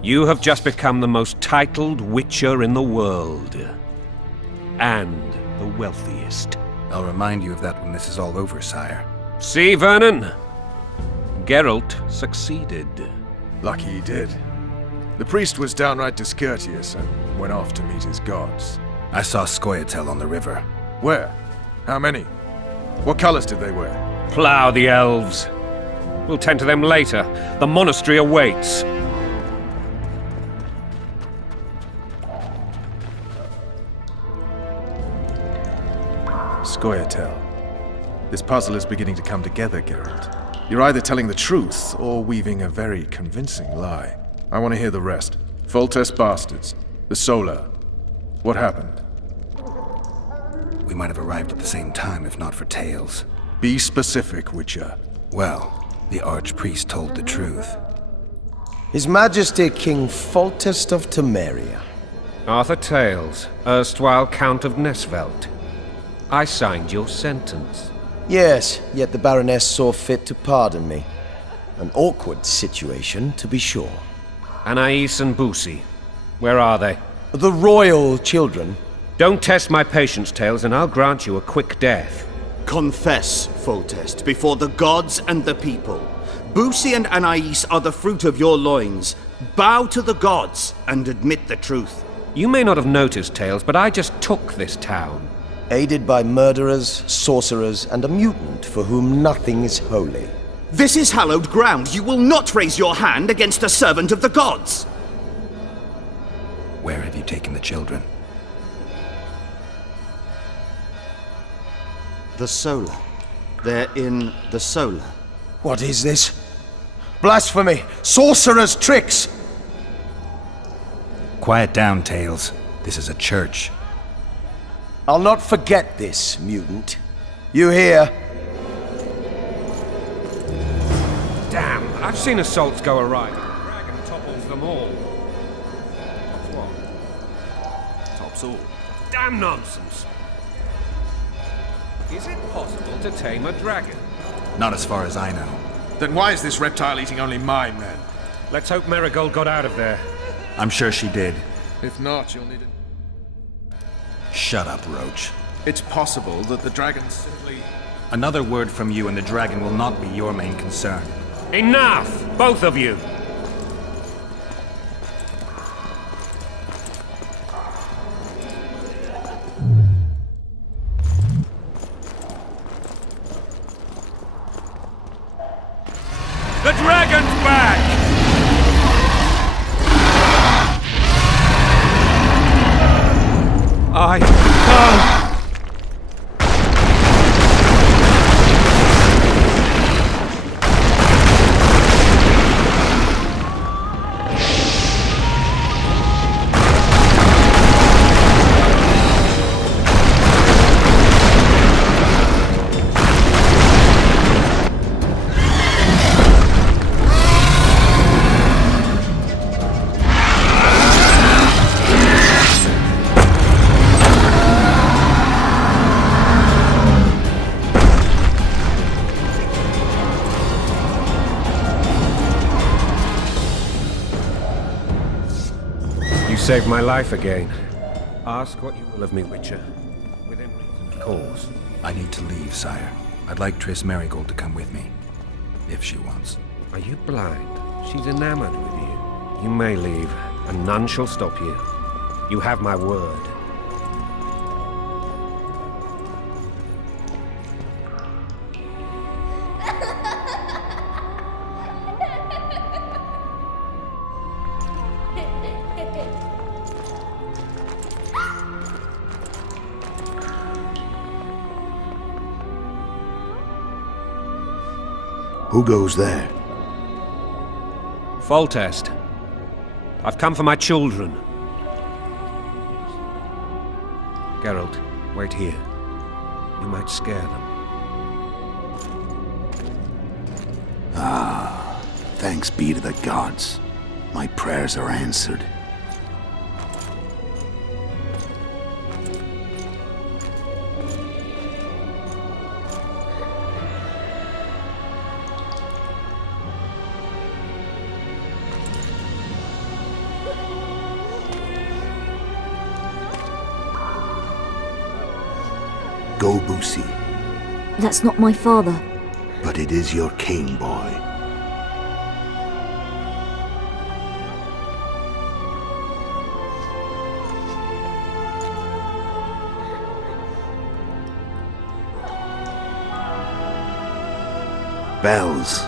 You have just become the most titled Witcher in the world. And the wealthiest. I'll remind you of that when this is all over, sire. See, Vernon? Geralt succeeded. Lucky he did. The priest was downright discourteous and went off to meet his gods. I saw Scoia'tael on the river. Where? How many? What colors did they wear? Plough the elves. We'll tend to them later. The monastery awaits. Scoia'tael. This puzzle is beginning to come together, Geralt. You're either telling the truth or weaving a very convincing lie. I want to hear the rest. Foltest bastards. The Solar. What happened? We might have arrived at the same time if not for Tales. Be specific, Witcher. Well, the Archpriest told the truth. His Majesty King Foltest of Temeria. Arthur Tales, erstwhile Count of Nesvelt. I signed your sentence. Yes, yet the Baroness saw fit to pardon me. An awkward situation, to be sure. Anais and Boosie, where are they? The royal children. Don't test my patience, Tales, and I'll grant you a quick death. Confess, Foltest, before the gods and the people. Boosie and Anais are the fruit of your loins. Bow to the gods and admit the truth. You may not have noticed, Tales, but I just took this town. Aided by murderers, sorcerers, and a mutant for whom nothing is holy. This is hallowed ground. You will not raise your hand against a servant of the gods. Where have you taken the children? The Solar. They're in the Solar. What is this? Blasphemy! Sorcerer's tricks! Quiet down, Tales. This is a church. I'll not forget this, mutant. You hear? Damn, I've seen assaults go awry. The dragon topples them all. Tops what? Tops all. Damn nonsense! Is it possible to tame a dragon? Not as far as I know. Then why is this reptile eating only my men? Let's hope Marigold got out of there. I'm sure she did. If not, you'll need it. Shut up, Roach. It's possible that the dragon simply... Another word from you and the dragon will not be your main concern. Enough! Both of you! The dragon's back! I can't! Saved my life again. Ask what you will of me, Witcher. Within reason, of course. I need to leave, sire. I'd like Triss Marigold to come with me. If she wants. Are you blind? She's enamored with you. You may leave, and none shall stop you. You have my word. Who goes there? Foltest. I've come for my children. Geralt, wait here. You might scare them. Thanks be to the gods. My prayers are answered. Go, Boosie. That's not my father. But it is your king, boy. Bells,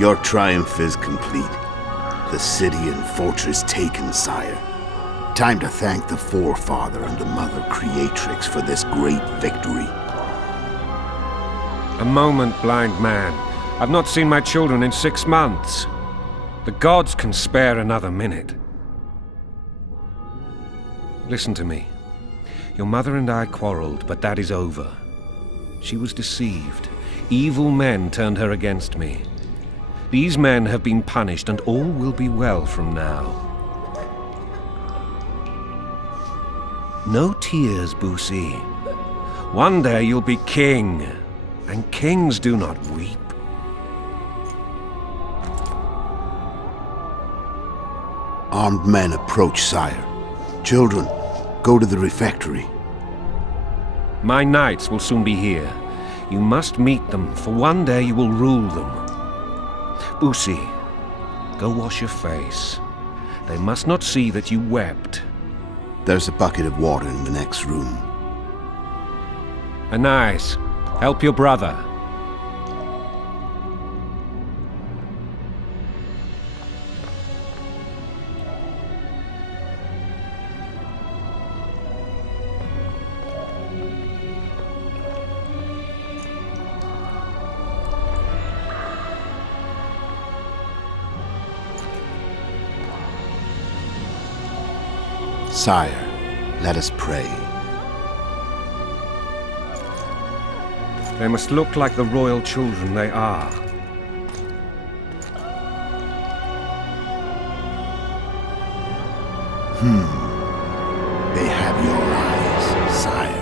your triumph is complete. The city and fortress taken, sire. Time to thank the Forefather and the Mother Creatrix for this great victory. A moment, blind man. I've not seen my children in 6 months. The gods can spare another minute. Listen to me. Your mother and I quarreled, but that is over. She was deceived. Evil men turned her against me. These men have been punished, and all will be well from now. No tears, Boosie. One day you'll be king, and kings do not weep. Armed men approach, sire. Children, go to the refectory. My knights will soon be here. You must meet them, for one day you will rule them. Boosie, go wash your face. They must not see that you wept. There's a bucket of water in the next room. Anais, help your brother. Sire, let us pray. They must look like the royal children they are. They have your eyes, sire.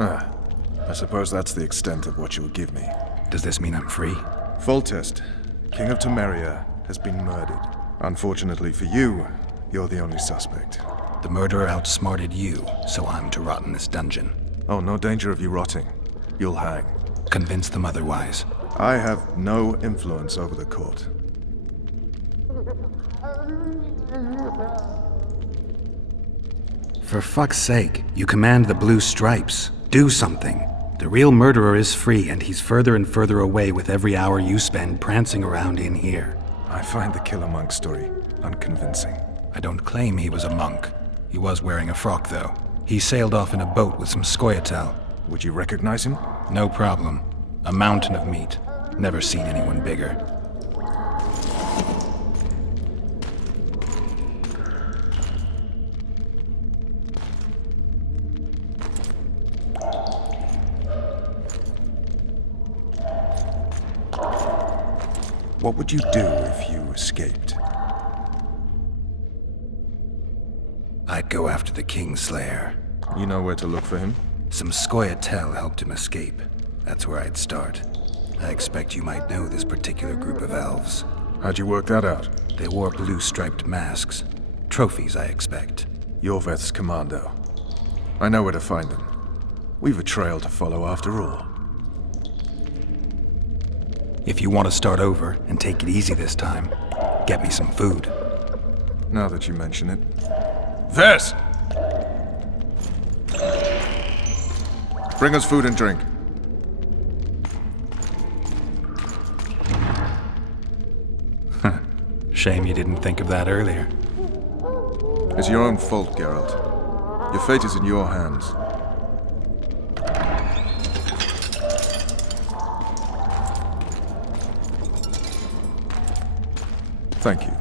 I suppose that's the extent of what you'll give me. Does this mean I'm free? Foltest, King of Temeria, has been murdered. Unfortunately for you, you're the only suspect. The murderer outsmarted you, so I'm to rot in this dungeon. Oh, no danger of you rotting. You'll hang. Convince them otherwise. I have no influence over the court. For fuck's sake, you command the Blue Stripes. Do something. The real murderer is free, and he's further and further away with every hour you spend prancing around in here. I find the Killer Monk story unconvincing. I don't claim he was a monk. He was wearing a frock, though. He sailed off in a boat with some Scoia'tael. Would you recognize him? No problem. A mountain of meat. Never seen anyone bigger. What would you do if you escaped? I'd go after the Kingslayer. You know where to look for him? Some Scoia'tael helped him escape. That's where I'd start. I expect you might know this particular group of elves. How'd you work that out? They wore blue-striped masks. Trophies, I expect. Yorveth's commando. I know where to find them. We've a trail to follow after all. If you want to start over and take it easy this time, get me some food. Now that you mention it. Vess! Bring us food and drink. Shame you didn't think of that earlier. It's your own fault, Geralt. Your fate is in your hands. Thank you.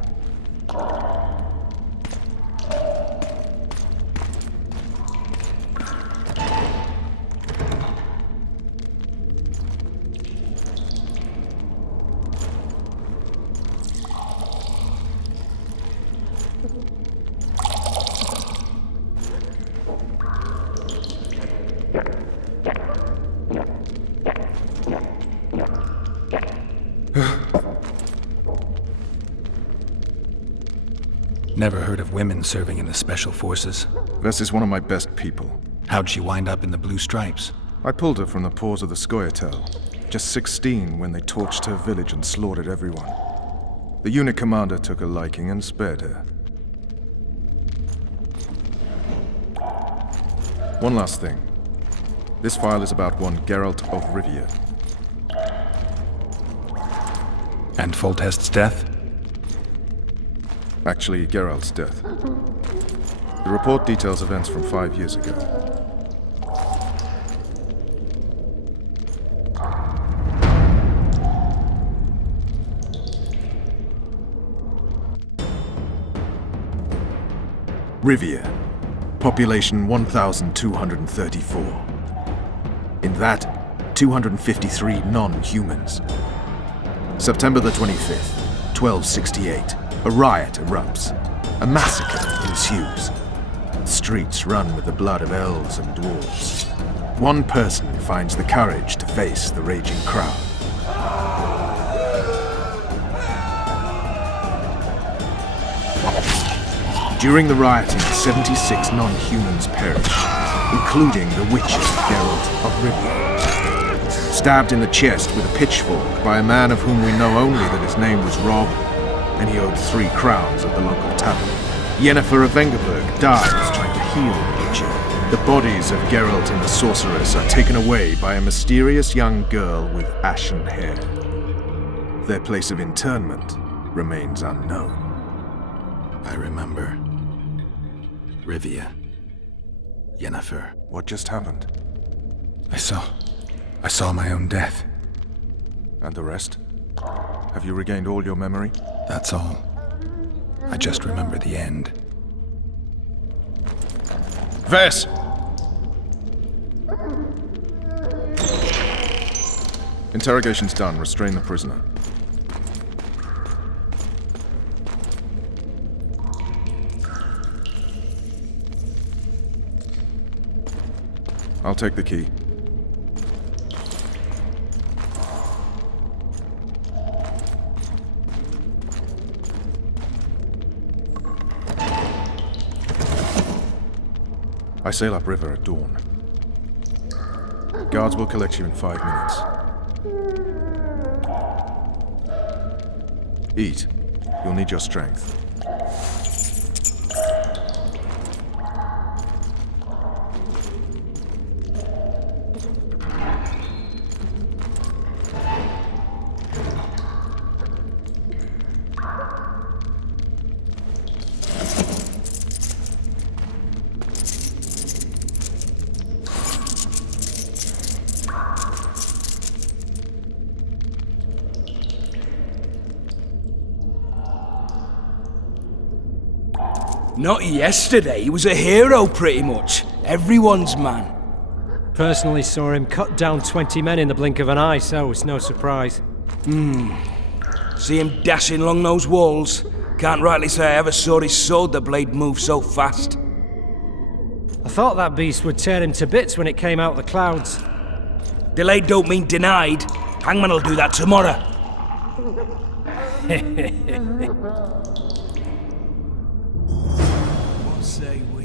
Never heard of women serving in the Special Forces. Vess is one of my best people. How'd she wind up in the Blue Stripes? I pulled her from the paws of the Scoia'tael. Just 16 when they torched her village and slaughtered everyone. The unit commander took a liking and spared her. One last thing. This file is about one Geralt of Rivia. And Foltest's death? Actually, Geralt's death. The report details events from 5 years ago. Rivia. Population 1,234. In that, 253 non-humans. September the 25th, 1268. A riot erupts. A massacre ensues. Streets run with the blood of elves and dwarves. One person finds the courage to face the raging crowd. During the rioting, 76 non-humans perished, including the witcher Geralt of Rivia. Stabbed in the chest with a pitchfork by a man of whom we know only that his name was Rob, and he owed 3 crowns at the local tavern. Yennefer of Vengerberg dies trying to heal the witcher. The bodies of Geralt and the sorceress are taken away by a mysterious young girl with ashen hair. Their place of interment remains unknown. I remember. Rivia. Yennefer. What just happened? I saw my own death. And the rest? Have you regained all your memory? That's all. I just remember the end. Vess! Interrogation's done. Restrain the prisoner. I'll take the key. I sail upriver at dawn. Guards will collect you in 5 minutes. Eat. You'll need your strength. Not yesterday, he was a hero pretty much. Everyone's man. Personally saw him cut down 20 men in the blink of an eye, so it's no surprise. See him dashing along those walls. Can't rightly say I ever saw his sword the blade move so fast. I thought that beast would tear him to bits when it came out of the clouds. Delayed don't mean denied. Hangman will do that tomorrow. What say we?